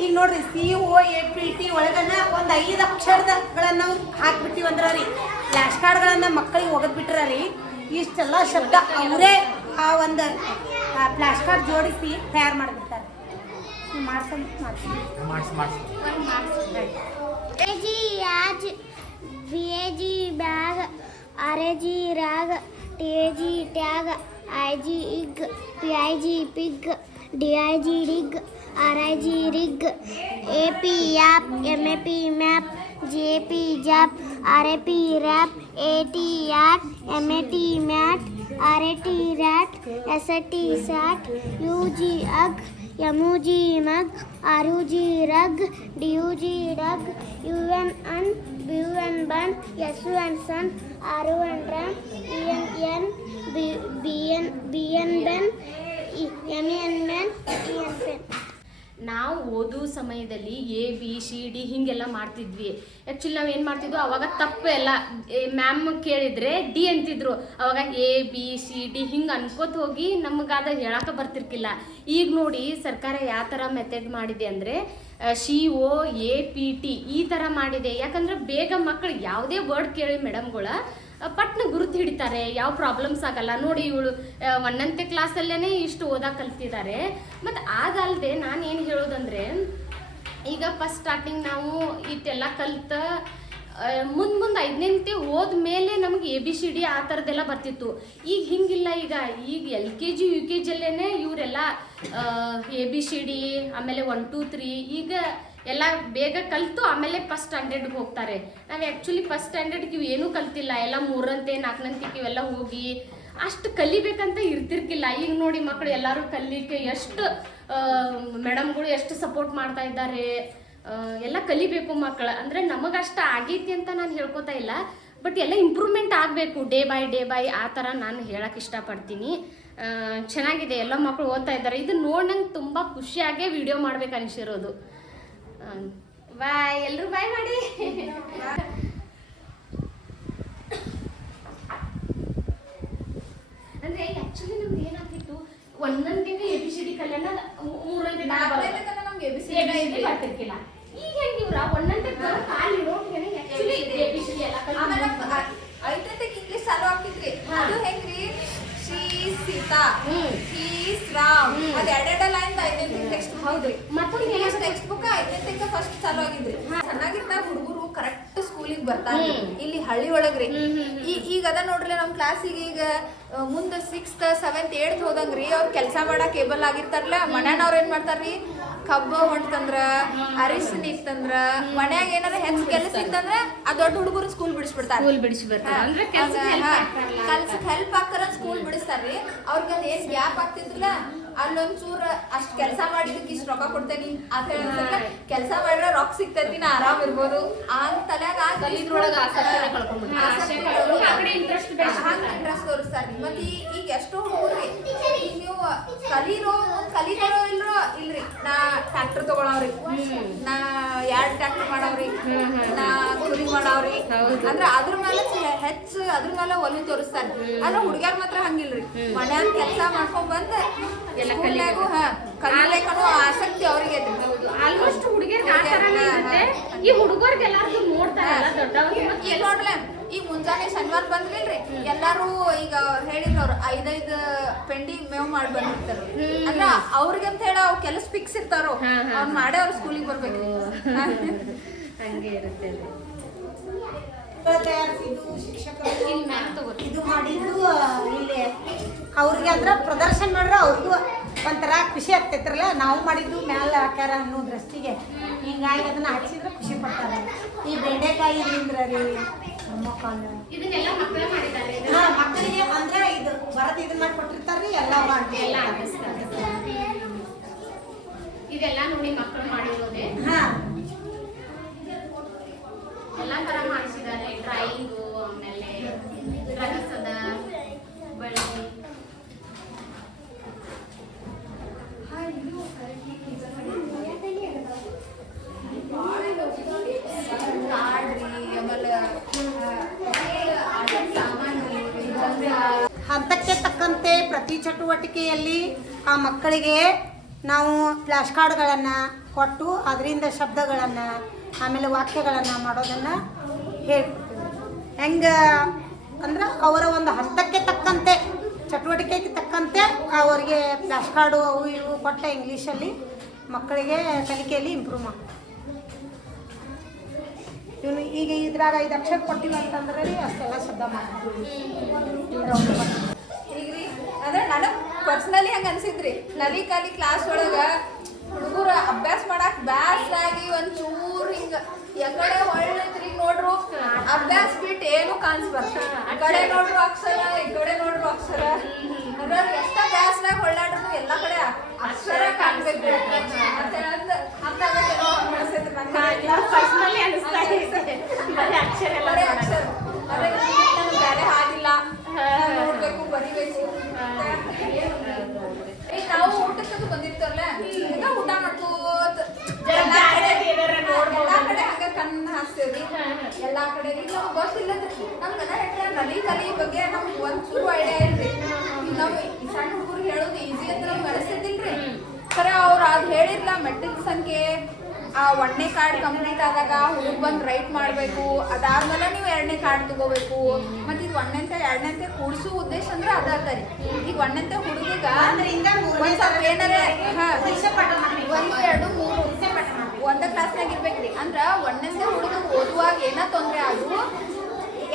ಈಗ ನೋಡ್ರಿ COAPT ಒಳಗನ್ನ ಒಂದು 5 ಅಕ್ಷರಗಳನ್ನ ನಾವು ಹಾಕ್ಬಿಟ್ಟಿವಿ ಅಂದ್ರೆ ರೀ ಫ್ಲ್ಯಾಶ್ ಕಾರ್ಡ್ಗಳನ್ನ ಮಕ್ಕಳಿಗೆ ಒಗದ್ಬಿಟ್ರ ರೀ ಇಷ್ಟೆಲ್ಲ ಶಬ್ದ ಅವರೇ ಆ ಒಂದು ಫ್ಲ್ಯಾಶ್ ಕಾರ್ಡ್ ಜೋಡಿಸಿ ತಯಾರು ಮಾಡಿಬಿಡ್ತಾರೆ. AG आज BAG बैग RAG राग TAG tag IG इग PIG pig DIG डिग RIG रिग AP याप MAP मैप JP जाप RAP rap AT yacht MAT mat RAT rat SAT set UG अग MUG मग RUG रग DUG डग UN अन BUN बन SUN सन RUN run EN BN बन MEN men EN pen. ನಾವು ಓದೋ ಸಮಯದಲ್ಲಿ ABCD ಹೀಗೆಲ್ಲ ಮಾಡ್ತಿದ್ವಿ. ಆ್ಯಕ್ಚುಲಿ ನಾವು ಏನು ಮಾಡ್ತಿದ್ವು ಅವಾಗ ತಪ್ಪು ಎಲ್ಲ ಮ್ಯಾಮ್ ಕೇಳಿದರೆ D ಅಂತಿದ್ರು. ಅವಾಗ ABCD ಹಿಂಗೆ ಅನ್ಕೋತ ಹೋಗಿ ನಮಗಾದ ಹೇಳಕ್ಕೆ ಬರ್ತಿರ್ಕಿಲ್ಲ. ಈಗ ನೋಡಿ ಸರ್ಕಾರ ಯಾವ ಥರ ಮೆಥಡ್ ಮಾಡಿದೆ ಅಂದರೆ COAPT ಈ ಥರ ಮಾಡಿದೆ. ಯಾಕಂದ್ರೆ ಬೇಗ ಮಕ್ಕಳು ಯಾವುದೇ ವರ್ಡ್ ಕೇಳಿ ಮೇಡಮ್ಗಳ ಪಟ್ನ ಗುರುತು ಹಿಡಿತಾರೆ, ಯಾವ ಪ್ರಾಬ್ಲಮ್ಸ್ ಆಗಲ್ಲ. ನೋಡಿ ಇವಳು 1ನೇ ಕ್ಲಾಸಲ್ಲೇ ಇಷ್ಟು ಓದಕ್ಕೆ ಕಲ್ತಿದ್ದಾರೆ. ಮತ್ತು ಅದಲ್ಲದೆ ನಾನು ಏನು ಹೇಳೋದಂದರೆ ಈಗ ಫಸ್ಟ್ ಸ್ಟಾರ್ಟಿಂಗ್ ನಾವು ಇಷ್ಟೆಲ್ಲ ಕಲ್ತ ಮುಂದೆ 5ನೇ ಹೋದ್ಮೇಲೆ ನಮಗೆ ABCD ಆ ಥರದ್ದೆಲ್ಲ ಬರ್ತಿತ್ತು. ಈಗ ಹಿಂಗಿಲ್ಲ. ಈಗ LKG UKG ಅಲ್ಲೇ ಇವರೆಲ್ಲ ABCD ಆಮೇಲೆ 1 2 3 ಈಗ ಎಲ್ಲ ಬೇಗ ಕಲಿತು ಆಮೇಲೆ ಫಸ್ಟ್ ಸ್ಟ್ಯಾಂಡರ್ಡ್ಗೆ ಹೋಗ್ತಾರೆ. ನಾವು ಆ್ಯಕ್ಚುಲಿ ಫಸ್ಟ್ ಸ್ಟ್ಯಾಂಡರ್ಡ್ಗೆ ಇವು ಏನೂ ಕಲ್ತಿಲ್ಲ. ಎಲ್ಲ 3ನೇ 4ನೇ ಇವೆಲ್ಲ ಹೋಗಿ ಅಷ್ಟು ಕಲಿಬೇಕಂತ ಇರ್ತಿರ್ಕಿಲ್ಲ. ಈಗ ನೋಡಿ ಮಕ್ಕಳು ಎಲ್ಲರೂ ಕಲಿಕೆ ಎಷ್ಟು ಮೇಡಮ್ಗಳು ಎಷ್ಟು ಸಪೋರ್ಟ್ ಮಾಡ್ತಾ ಇದ್ದಾರೆ. ಎಲ್ಲ ಕಲಿಬೇಕು ಮಕ್ಕಳು. ಅಂದರೆ ನಮಗಷ್ಟು ಆಗೈತಿ ಅಂತ ನಾನು ಹೇಳ್ಕೊತಾ ಇಲ್ಲ, ಬಟ್ ಎಲ್ಲ ಇಂಪ್ರೂವ್ಮೆಂಟ್ ಆಗಬೇಕು ಡೇ ಬೈ ಆ ಥರ ನಾನು ಹೇಳಕ್ಕೆ ಇಷ್ಟಪಡ್ತೀನಿ. ಚೆನ್ನಾಗಿದೆ, ಎಲ್ಲ ಮಕ್ಕಳು ಓದ್ತಾ ಇದ್ದಾರೆ. ಇದು ನೋಡಿ ನಂಗೆ ತುಂಬ ಖುಷಿಯಾಗೇ ವಿಡಿಯೋ ಮಾಡ್ಬೇಕು ಅನಿಸಿರೋದು. ಬಾಯ್, ಎಲ್ಲರೂ ಬಾಯ್ ಮಾಡಿ. ಅಂದ್ರೆ ಆಕ್ಚುಲಿ ನಮ್ದು ಏನಾಗ್ತಿತ್ತು 1ನೇ ABCD ಕಲ್ಯಾಣ 3ನೇ ಬರ್ತಿರ್ಕಿಲ್ಲ. ಈಗ ಹೆಂಗೆ ಇವ್ರ 1ನೇ ಕಾಲಿ ರೋಡ್ಗೆ ಆಕ್ಚುಲಿ ABCD ಎಲ್ಲ ಆಮೇಲೆ 5ನೇ ಇಂಗ್ಲಿಷ್ ಚಾಲು ಆಗ್ತಿದ್ರಿ. ಅದು ಹೆಂಗ್ರಿ ಸೀತಾ ರಾಮ್ ಅದು ಎರಡೆರಡು ಲೈನ್ 5ನೇ ಟೆಕ್ಸ್ಟ್ ಹೌದ್ರಿ. ಮತ್ತೊಂದು ಇಂಗ್ಲಿಷ್ ಟೆಕ್ಸ್ಟ್ ಬುಕ್ 5ನೇ ಫಸ್ಟ್ ಚಾಲು ಆಗಿದ್ರಿ. ಚೆನ್ನಾಗಿರ್ತಾವ ಹುಡುಗರು ಕರೆಕ್ಟ್ ಸ್ಕೂಲಿಗೆ ಬರ್ತಾರೆ. ಇಲ್ಲಿ ಹಳ್ಳಿ ಒಳಗ್ರಿ ಈಗ ಅದ ನೋಡ್ರಿ ನಮ್ಮ ಕ್ಲಾಸಿಗೆ ಈಗ ಮುಂದೆ 6th 7th 8th ಹೋದಂಗ್ರಿ ಅವ್ರು ಕೆಲಸ ಮಾಡಕ್ ಏಬಲ್ ಆಗಿರ್ತಾರಲ್ಲ. ಮನ್ಯಾನವ್ರು ಏನ್ ಮಾಡ್ತಾರ್ರಿ, ಕಬ್ಬ ಹೊಂಟಂದ್ರ ಅರಿಶಿನ ಇತ್ತಂದ್ರ ಮನ್ಯಾಗ ಏನಾರ ಹೆಚ್ಚು ಕೆಲಸ ಇತ್ತಂದ್ರ ಆ ದೊಡ್ಡ ಹುಡುಗರು ಸ್ಕೂಲ್ ಬಿಡಿಸ್ಬಿಡ್ತಾರೆ. ಕೆಲ್ಸಕ್ಕೆ ಹೆಲ್ಪ್ ಆಗ್ತಾರ ಸ್ಕೂಲ್ ಬಿಡಿಸ್ತಾರ್ರಿ. ಅವ್ರಿಗೆ ಅದ್ ಏನ್ ಗ್ಯಾಪ್ ಆಗ್ತಿದ್ರಲ್ಲ ಅಲ್ಲೊಂಚೂರ ಅಷ್ಟ್ ಕೆಲಸ ಮಾಡಿದಕ್ಕೆ ಇಷ್ಟು ರೊಕ್ಕ ಕೊಡ್ತೇನಿ ಅಂತ ಹೇಳ ಕೆಲಸ ಮಾಡಿದ್ರೆ ರೊಕ್ಕ ಸಿಗ್ತೈತಿ, ನಾ ಆರಾಮ್ ಇರ್ಬೋದು ಅಂತಲ್ಯಾಗ ಇಂಟ್ರೆಸ್ಟ್ ತೋರಿಸ್ತಾರ್ರಿ. ಮತ್ತೆ ಈಗ ಎಷ್ಟೋ ಹುಡುಗ್ರಿ ನೀವು ಕಲಿತಾರೋ ಇಲ್ರಿ, ನಾ ಟ್ರ್ಯಾಕ್ಟರ್ ತಗೊಳವ್ರಿ, ನಾ 2 ಟ್ರ್ಯಾಕ್ಟರ್ ಮಾಡವ್ರಿ, ನಾ ಕುರಿ ಮಾಡವ್ರಿ ಅಂದ್ರ ಅದ್ರ ಮೇಲೆ ಹೆಚ್ಚು ಅದ್ರ ಮೇಲೆ ಒಲಿ ತೋರಿಸ್ತಾರ. ಆದ್ರೆ ಹುಡುಗ್ಯಾರ ಮಾತ್ರ ಹಂಗಿಲ್ರಿ, ಮನ್ಯಾಗ ಕೆಲಸ ಮಾಡ್ಕೊಂಡ್ ಬಂದ ಸ್ಕೂಲ್ನಾಗು ಕಲಿಬೇಕನ್ನೋ ಆಸಕ್ತಿ ಅವ್ರಿಗೆ ಆಲ್ಮೋಸ್ಟ್ ಹುಡುಗಿಯರಿಗೆ ಆ ಥರನೇ ಇರುತ್ತೆ. ಈ ಹುಡುಗರಿಗೆಲ್ಲರೂ ನೋಡ್ತಾರಲ್ಲ ದೊಡ್ಡವ್ರಿಗೆ. ಈಗ ನೋಡ್ಲೆ ಈಗ ಮುಂಜಾನೆ ಶನಿವಾರ ಬಂದ್ರಿಲ್ರಿ ಎಲ್ಲಾರು ಈಗ ಹೇಳಿದ್ರು ಅವ್ರು 5 ಪೆಂಡಿಂಗ್ ಮೇವ್ ಮಾಡಿ ಬಂದಿರ್ತಾರ. ಅಂದ್ರ ಅವ್ರಿಗೆ ಅಂತ ಹೇಳಿ ಅವ್ ಕೆಲಸ ಫಿಕ್ಸ್ ಇರ್ತಾರೋ ಅವ್ರು ಮಾಡೇ ಅವ್ರ ಸ್ಕೂಲಿಗೆ ಬರ್ಬೇಕು. ಹಂಗೆ ಇರುತ್ತೆ. ತಯಾರಿಸಿದ್ದು ಶಿಕ್ಷಕರು ಇದು ಮಾಡಿದ್ದು ಇಲ್ಲಿ ಅವ್ರಿಗೆ ಅಂದ್ರೆ ಪ್ರದರ್ಶನ ಮಾಡ್ರೆ ಅವ್ರಿಗೂ ಒಂಥರ ಖುಷಿ ಆಗ್ತೈತ್ರಲ್ಲ. ನಾವು ಮಾಡಿದ್ದು ಮ್ಯಾಲ ಹಾಕ್ಯಾರ ಅನ್ನೋ ದೃಷ್ಟಿಗೆ ಹಿಂಗಾಗಿ ಅದನ್ನ ಹಚ್ಚಿದ್ರೆ ಖುಷಿ ಪಡ್ತಾರೆ. ಈ ಬೆಂಡೆಕಾಯಿ ರೀ ಇದನ್ನೆಲ್ಲ ಮಕ್ಕಳೇ ಮಾಡಿದ್ದಾರೆ. ಮಕ್ಕಳಿಗೆ ಅಂದ್ರೆ ಇದು ಬರದ್ ಇದನ್ನ ಮಾಡಿಕೊಟ್ಟಿರ್ತಾರ್ರಿ ಎಲ್ಲ ಇದೆಲ್ಲ ನೋಡಿ ಮಕ್ಕಳು ಮಾಡಿರೋದೇ. ಎಲ್ಲ ತರ ಮಾಡಿಸಿದ್ದಾರೆ, ಡ್ರಾಯಿಂಗು ಆಮೇಲೆ ಚಿತ್ರಕಸದ ಬಳ್ಳಿ ಕಾಡ್ರಿ ಆಮೇಲೆ ಸಾಮಾನು ಹಂತಕ್ಕೆ ತಕ್ಕಂತೆ ಪ್ರತಿ ಚಟುವಟಿಕೆಯಲ್ಲಿ ಆ ಮಕ್ಕಳಿಗೆ ನಾವು ಫ್ಲ್ಯಾಶ್ ಕಾರ್ಡ್ಗಳನ್ನು ಕೊಟ್ಟು ಅದರಿಂದ ಶಬ್ದಗಳನ್ನು ಆಮೇಲೆ ವಾಕ್ಯಗಳನ್ನು ಮಾಡೋದನ್ನು ಹೇಳ್ಕೊಡ್ತೀವಿ. ಹೆಂಗೆ ಅಂದ್ರೆ ಅವರ ಒಂದು ಹಂತಕ್ಕೆ ತಕ್ಕಂತೆ ಚಟುವಟಿಕೆಗೆ ತಕ್ಕಂತೆ ಅವರಿಗೆ ಫ್ಲ್ಯಾಶ್ ಕಾರ್ಡು ಅವು ಇವು ಕೊಟ್ಟ ಇಂಗ್ಲೀಷಲ್ಲಿ ಮಕ್ಕಳಿಗೆ ಕಲಿಕೆಯಲ್ಲಿ ಇಂಪ್ರೂವ್ ಮಾಡಿ ಇವನು ಈಗ ಇದ್ರಾಗ 5 ಅಕ್ಷರ ಕೊಟ್ಟಿಲ್ಲ ಅಂತಂದ್ರೆ ರೀ ಅಷ್ಟೆಲ್ಲ ಶಬ್ದ ಮಾಡ್ತೀವಿ. ಈಗ್ರಿ ಅಂದ್ರೆ ನನಗೆ ಪರ್ಸ್ನಲಿ ಹಂಗೆ ಅನ್ಸಿದ್ರಿ ನಲಿ ಕಲಿ ಕ್ಲಾಸ್ ಒಳಗೆ ಹುಡುಗರ ಅಭ್ಯಾಸ ಮಾಡಕ್ ಬ್ಯಾಸ್ರಾಗಿ ಒಂಚೂರು ಹಿಂಗೆ ಎಕಡೆ ಹೊಳ್ಳಿ ನೋಡ್ರು ಅಭ್ಯಾಸ ಬಿಟ್ಟು ಏನು ಕಾಣಿಸ್ಬಾರ್ದು. ಆ ಕಡೆ ನೋಡ್ರು ಅಕ್ಷರ ಈ ಕಡೆ ನೋಡ್ರು ಅಕ್ಷರ ಅಂದ್ರೆ ಎಷ್ಟ ಬ್ಯಾಸ್ರಾಗ ಹೊಳ್ಳಾಡ್ರು ಎಲ್ಲ ಕಡೆ ಅಕ್ಷರ ಕಾಣ್ಬೇಕು ಅಂತ ಪರ್ಸನಲಿ ಅನಿಸ್ತಾ ಇದೆ ಬರೀ ಅಕ್ಷರ ಎಲ್ಲ ಅಕ್ಷರ ಅದೇ ಬೇರೆ ಹಾಗಿಲ್ಲ ನೋಡ್ಬೇಕು ಬರಿಬೇಕು ನಾವು ಊಟಕ್ಕೆ ಬಂದಿರ್ತವಲ್ಲ ಈಗ ಊಟ ಮಾಡ್ಕೋತ ಎಲ್ಲಾ ಕಡೆ ಹಂಗ ಕಣ್ಣು ಹಾಕ್ತೇವ್ರಿ ಎಲ್ಲಾ ಕಡೆ ಈಗ ನಮ್ಗೆ ಗೊತ್ತಿಲ್ಲದ್ರಿ ನಮ್ಗೆ ನಲಿ ಕಲಿ ಬಗ್ಗೆ ನಮ್ಗೆ ಒಂಚೂರು ಐಡಿಯಾ ಇಲ್ರಿ ನಾವು ಸಣ್ಣ ಹುಡುಗರು ಹೇಳೋದು ಈಸಿ ಅಂತ ನಮ್ಗೆ ಅನಿಸ್ತಿದ್ದಿಲ್ರಿ ಖರೆ ಅವ್ರು ಅದು ಹೇಳಿರ್ಲ ಮೆಟ್ರಿಕ್ ಸಂಖ್ಯೆ ಆ 1ನೇ ಕಾರ್ಡ್ ಕಂಪ್ಲೀಟ್ ಆದಾಗ ಹುಡುಗ ಬಂದು ರೈಟ್ ಮಾಡಬೇಕು ಅದಾದ್ಮೇಲೆ ನೀವು 2ನೇ ಕಾರ್ಡ್ ತಗೋಬೇಕು ಮತ್ತು ಇದು 1ನೇಂತೆ 2ನೇಂತೆ ಕೂಡಿಸೋ ಉದ್ದೇಶ ಅಂದ್ರೆ ಅದಾಗ್ತದೆ ಈಗ 1ನೇಂತೆ ಹುಡುಗಿಗ ಒಂದು ಸ್ವಲ್ಪ ಏನಾರೇ 1 2 3 ಒಂದೇ ಕ್ಲಾಸ್ನಾಗ ಇರ್ಬೇಕ್ರಿ ಅಂದ್ರೆ 1ನೇಂತೆ ಹುಡುಗ ಓದುವಾಗ ಏನೋ ತೊಂದರೆ ಆದ್ರೂ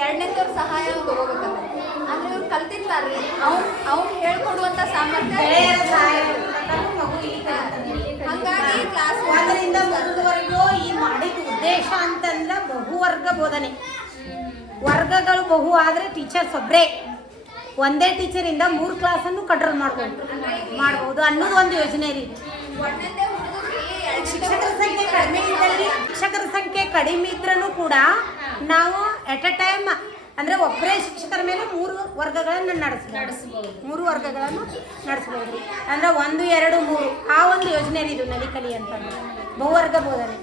2ನೇಂತವ್ರ ಸಹಾಯ ತಗೋಬೇಕಲ್ಲ ಅಂದ್ರೆ ಇವ್ರು ಕಲ್ತಿರ್ತಾರ್ರಿ ಅವ್ನು ಹೇಳ್ಕೊಡುವಂಥ ಸಾಮರ್ಥ್ಯ ಹಂಗಾಗಿ ಕ್ಲಾಸ್ ಒಂದರಿಂದ ಮೂರವರೆಗೂ ಈ ಮಾಡಿದ ಉದ್ದೇಶ ಅಂತಂದ್ರೆ ಬಹುವರ್ಗ ಬೋಧನೆ. ವರ್ಗಗಳು ಬಹು ಆದರೆ ಟೀಚರ್ಸ್ ಒಬ್ಬರೇ ಒಂದೇ ಟೀಚರಿಂದ 3 ಕ್ಲಾಸನ್ನು ಕಂಟ್ರೋಲ್ ಮಾಡ್ಬೋದು ಅನ್ನೋದು ಒಂದು ಯೋಜನೆ ರೀ. ಶಿಕ್ಷಕರ ಸಂಖ್ಯೆ ಕಡಿಮೆ ಇದ್ರೂ ಕೂಡ ನಾವು ಎಟ್ ಅ ಟೈಮ್ ಅಂದರೆ ಒಬ್ಬರೇ ಶಿಕ್ಷಕರ ಮೇಲೆ 3 ವರ್ಗಗಳನ್ನು ನಡೆಸ್ಬೋದು 3 ವರ್ಗಗಳನ್ನು ನಡೆಸ್ಬೋದು ರೀ. ಅಂದ್ರೆ 1 2 3 ಆ ಒಂದು ಯೋಜನೆ ರೀ ಇದು ನಲಿ ಕಲಿ ಅಂತಂದ್ರೆ ಬಹುವರ್ಗ ಬೋಧನೆ.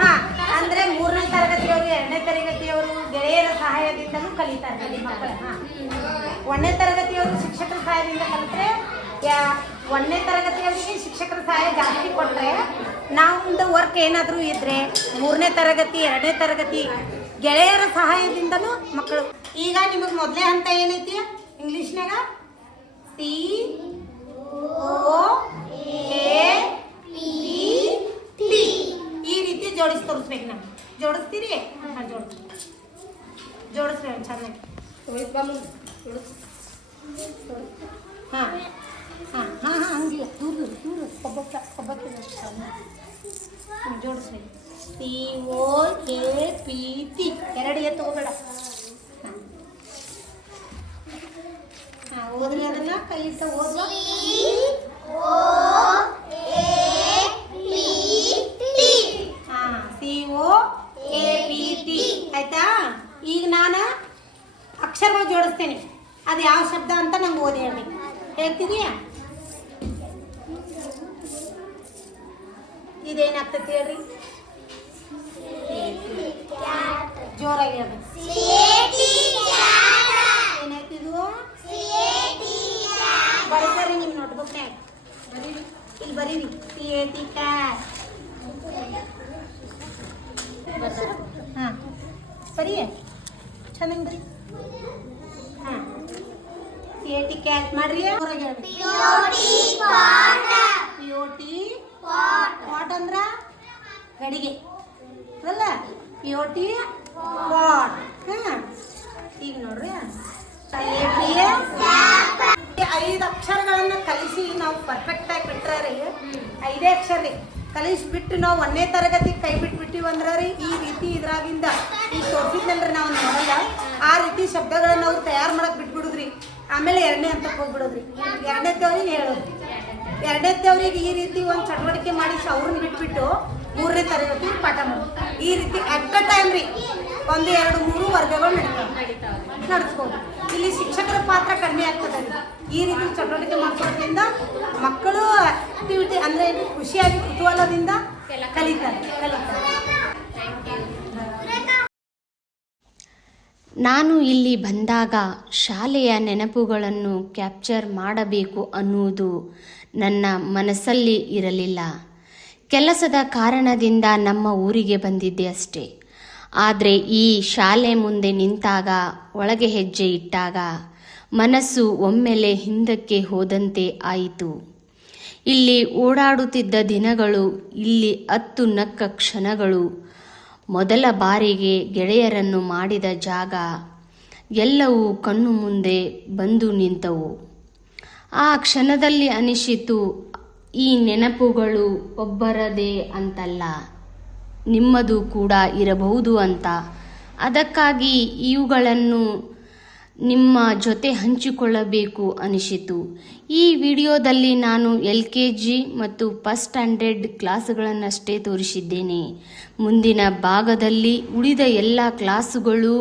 ಹಾಂ ಅಂದರೆ 3ನೇ ತರಗತಿಯವರು 2ನೇ ತರಗತಿಯವರು ಗೆಳೆಯರ ಸಹಾಯದಿಂದಲೂ ಕಲಿತಾರೆ ಮಕ್ಕಳು. ಹಾಂ 1ನೇ ತರಗತಿಯವರು ಶಿಕ್ಷಕರ ಸಹಾಯದಿಂದ ಕಲಿತರೆ 1ನೇ ತರಗತಿಯವರಿಗೆ ಶಿಕ್ಷಕರ ಸಹಾಯ ಜಾಸ್ತಿ ಕೊಟ್ಟರೆ ನಮ್ಮದು ವರ್ಕ್ ಏನಾದರೂ ಇದ್ದರೆ 3ನೇ ತರಗತಿ 2ನೇ ತರಗತಿ ಗೆಳೆಯರ ಸಹಾಯದಿಂದಲೂ ಮಕ್ಕಳು. ಈಗ ನಿಮಗೆ ಮೊದಲೇ ಹಂತ ಏನೈತಿ ಇಂಗ್ಲೀಷ್ನಾಗ COAPT ಈ ರೀತಿ ಜೋಡಿಸಿ ತೋರಿಸ್ಬೇಕು. ನಾವು ಜೋಡಿಸ್ತೀರಿ? ಹಾಂ ಜೋಡಿಸ್ರಿ ಚೆನ್ನಾಗಿ. ಹಾಂ ಹಾಂ ಹಾಂ ಹಾಂ ಹಂಗಿಲ್ಲ ದೂರ ಒಬ್ಬಕ್ಕೆ ಜೋಡಿಸ್ರಿ. COAPT 2 ತಗೋಬೇಡ. ಹಾಂ ಓದ್ರಿ ಅದನ್ನು ಕೈ ಇಟ್ಟ ಓದ್ವಾ. ಹಾಂ COAPT ಆಯ್ತಾ. ಈಗ ನಾನು ಅಕ್ಷರಗಳು ಜೋಡಿಸ್ತೇನೆ, ಅದು ಯಾವ ಶಬ್ದ ಅಂತ ನಂಗೆ ಓದಿ ಹೇಳಿ ಹೇಳ್ತೀರಿಯಾ? ಇದೇನಾಗ್ತೈತಿ ಹೇಳ್ರಿ ಜೋರಾಗಿ ಹೇಳ್ರಿ. ಏನಾಯ್ತಿದು? ಬರೀತಾರಿ ನಿಮ್ಮ ನೋಟ್ಬುಕ್ನ್ಯಾಗ ಬರೀರಿ, ಇಲ್ಲಿ ಬರೀರಿ CAT ಕ್ಯಾಟ್. ಹಾಂ ಬರೀ ಚೆನ್ನಾಗಿ ಬರೀ. ಹಾಂ CAT ಕ್ಯಾಟ್ ಮಾಡ್ರಿ. ಜೋರಾಗಿ ಹೇಳ್ರಿ. POT ಪಾಟ್ ಅಂದ್ರ ಗಡಿಗೆ ಅಲ್ಲ POT ಪಾಟ್. ಹಾಂ ಈಗ ನೋಡ್ರಿ 5 ಅಕ್ಷರಗಳನ್ನು ಕಲಿಸಿ ನಾವು ಪರ್ಫೆಕ್ಟಾಗಿ ಬಿಟ್ರೆ ರೀ 5 ಅಕ್ಷರ ರೀ ಕಲಿಸ್ಬಿಟ್ಟು ನಾವು 1ನೇ ತರಗತಿ ಕೈ ಬಿಟ್ಬಿಟ್ಟಿವಿ ಅಂದ್ರೆ ರೀ ಈ ರೀತಿ ಇದ್ರಾಗಿಂದ ಈಗ ತೋರಿಸಿದ್ನಲ್ರಿ ನಾವು ನೋಡಲ್ಲ ಆ ರೀತಿ ಶಬ್ದಗಳನ್ನು ಅವ್ರು ತಯಾರು ಮಾಡಕ್ಕೆ ಬಿಟ್ಬಿಡುದ್ರಿ. ಆಮೇಲೆ 2ನೇ ಹಂತಕ್ಕೆ ಹೋಗ್ಬಿಡೋದ್ರಿ. 2ನೇ ತವ್ರಿಗೆ ಹೇಳೋದು. 2ನೇ ತವ್ರಿಗೆ ಈ ರೀತಿ ಒಂದು ಚಟುವಟಿಕೆ ಮಾಡಿಸಿ ಅವ್ರನ್ನ ಬಿಟ್ಬಿಟ್ಟು 3ನೇ ತರಗತಿ ಪಾಠ ಮಾಡೋದು. ಈ ರೀತಿ ಅಟ್ ಅ ಟೈಮ್ ರೀ 1, 2, 3 ವರ್ಗಗಳು ನಡೆಸ್ಬೋದು. ಇಲ್ಲಿ ಶಿಕ್ಷಕರ ಪಾತ್ರ ಕಡಿಮೆ ಆಗ್ತದೆ ರೀ. ಈ ರೀತಿ ಚಟುವಟಿಕೆ ಮಾಡ್ಕೊಳ್ಳೋದ್ರಿಂದ ಮಕ್ಕಳು ಆಕ್ಟಿವಿಟಿ ಅಂದರೆ ಖುಷಿಯಾಗಿ ಕುತೂಹಲದಿಂದ ಕಲಿತಾರೆ. ನಾನು ಇಲ್ಲಿ ಬಂದಾಗ ಶಾಲೆಯ ನೆನಪುಗಳನ್ನು ಕ್ಯಾಪ್ಚರ್ ಮಾಡಬೇಕು ಅನ್ನುವುದು ನನ್ನ ಮನಸ್ಸಲ್ಲಿ ಇರಲಿಲ್ಲ. ಕೆಲಸದ ಕಾರಣದಿಂದ ನಮ್ಮ ಊರಿಗೆ ಬಂದಿದ್ದೆ ಅಷ್ಟೇ. ಆದರೆ ಈ ಶಾಲೆ ಮುಂದೆ ನಿಂತಾಗ, ಒಳಗೆ ಹೆಜ್ಜೆ ಇಟ್ಟಾಗ ಮನಸ್ಸು ಒಮ್ಮೆಲೆ ಹಿಂದಕ್ಕೆ ಹೋದಂತೆ ಆಯಿತು. ಇಲ್ಲಿ ಓಡಾಡುತ್ತಿದ್ದ ದಿನಗಳು, ಇಲ್ಲಿ ಅತ್ತು ನಕ್ಕ ಕ್ಷಣಗಳು, ಮೊದಲ ಬಾರಿಗೆ ಗೆಳೆಯರನ್ನು ಮಾಡಿದ ಜಾಗ ಎಲ್ಲವೂ ಕಣ್ಣು ಮುಂದೆ ಬಂದು ನಿಂತವು. ಆ ಕ್ಷಣದಲ್ಲಿ ಅನಿಸಿತು, ಈ ನೆನಪುಗಳು ಒಬ್ಬರದೇ ಅಂತಲ್ಲ, ನಿಮ್ಮದು ಕೂಡ ಇರಬಹುದು ಅಂತ. ಅದಕ್ಕಾಗಿ ಇವುಗಳನ್ನು ನಿಮ್ಮ ಜೊತೆ ಹಂಚಿಕೊಳ್ಳಬೇಕು ಅನಿಸಿತು. ಈ ವಿಡಿಯೋದಲ್ಲಿ ನಾನು LKG ಮತ್ತು ಫಸ್ಟ್ ಸ್ಟ್ಯಾಂಡರ್ಡ್ ಕ್ಲಾಸ್ಗಳನ್ನಷ್ಟೇ ತೋರಿಸಿದ್ದೇನೆ. ಮುಂದಿನ ಭಾಗದಲ್ಲಿ ಉಳಿದ ಎಲ್ಲ ಕ್ಲಾಸುಗಳು,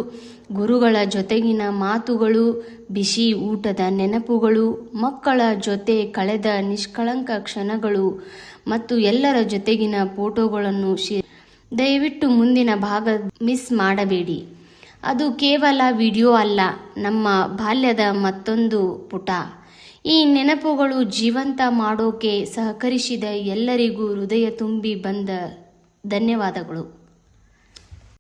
ಗುರುಗಳ ಜೊತೆಗಿನ ಮಾತುಗಳು, ಬಿಸಿ ಊಟದ ನೆನಪುಗಳು, ಮಕ್ಕಳ ಜೊತೆ ಕಳೆದ ನಿಷ್ಕಳಂಕ ಕ್ಷಣಗಳು ಮತ್ತು ಎಲ್ಲರ ಜೊತೆಗಿನ ಫೋಟೋಗಳನ್ನು ದಯವಿಟ್ಟು ಮುಂದಿನ ಭಾಗ ಮಿಸ್ ಮಾಡಬೇಡಿ. ಅದು ಕೇವಲ ವಿಡಿಯೋ ಅಲ್ಲ, ನಮ್ಮ ಬಾಲ್ಯದ ಮತ್ತೊಂದು ಪುಟ. ಈ ನೆನಪುಗಳು ಜೀವಂತ ಮಾಡೋಕೆ ಸಹಕರಿಸಿದ ಎಲ್ಲರಿಗೂ ಹೃದಯ ತುಂಬಿ ಬಂದ ಧನ್ಯವಾದಗಳು.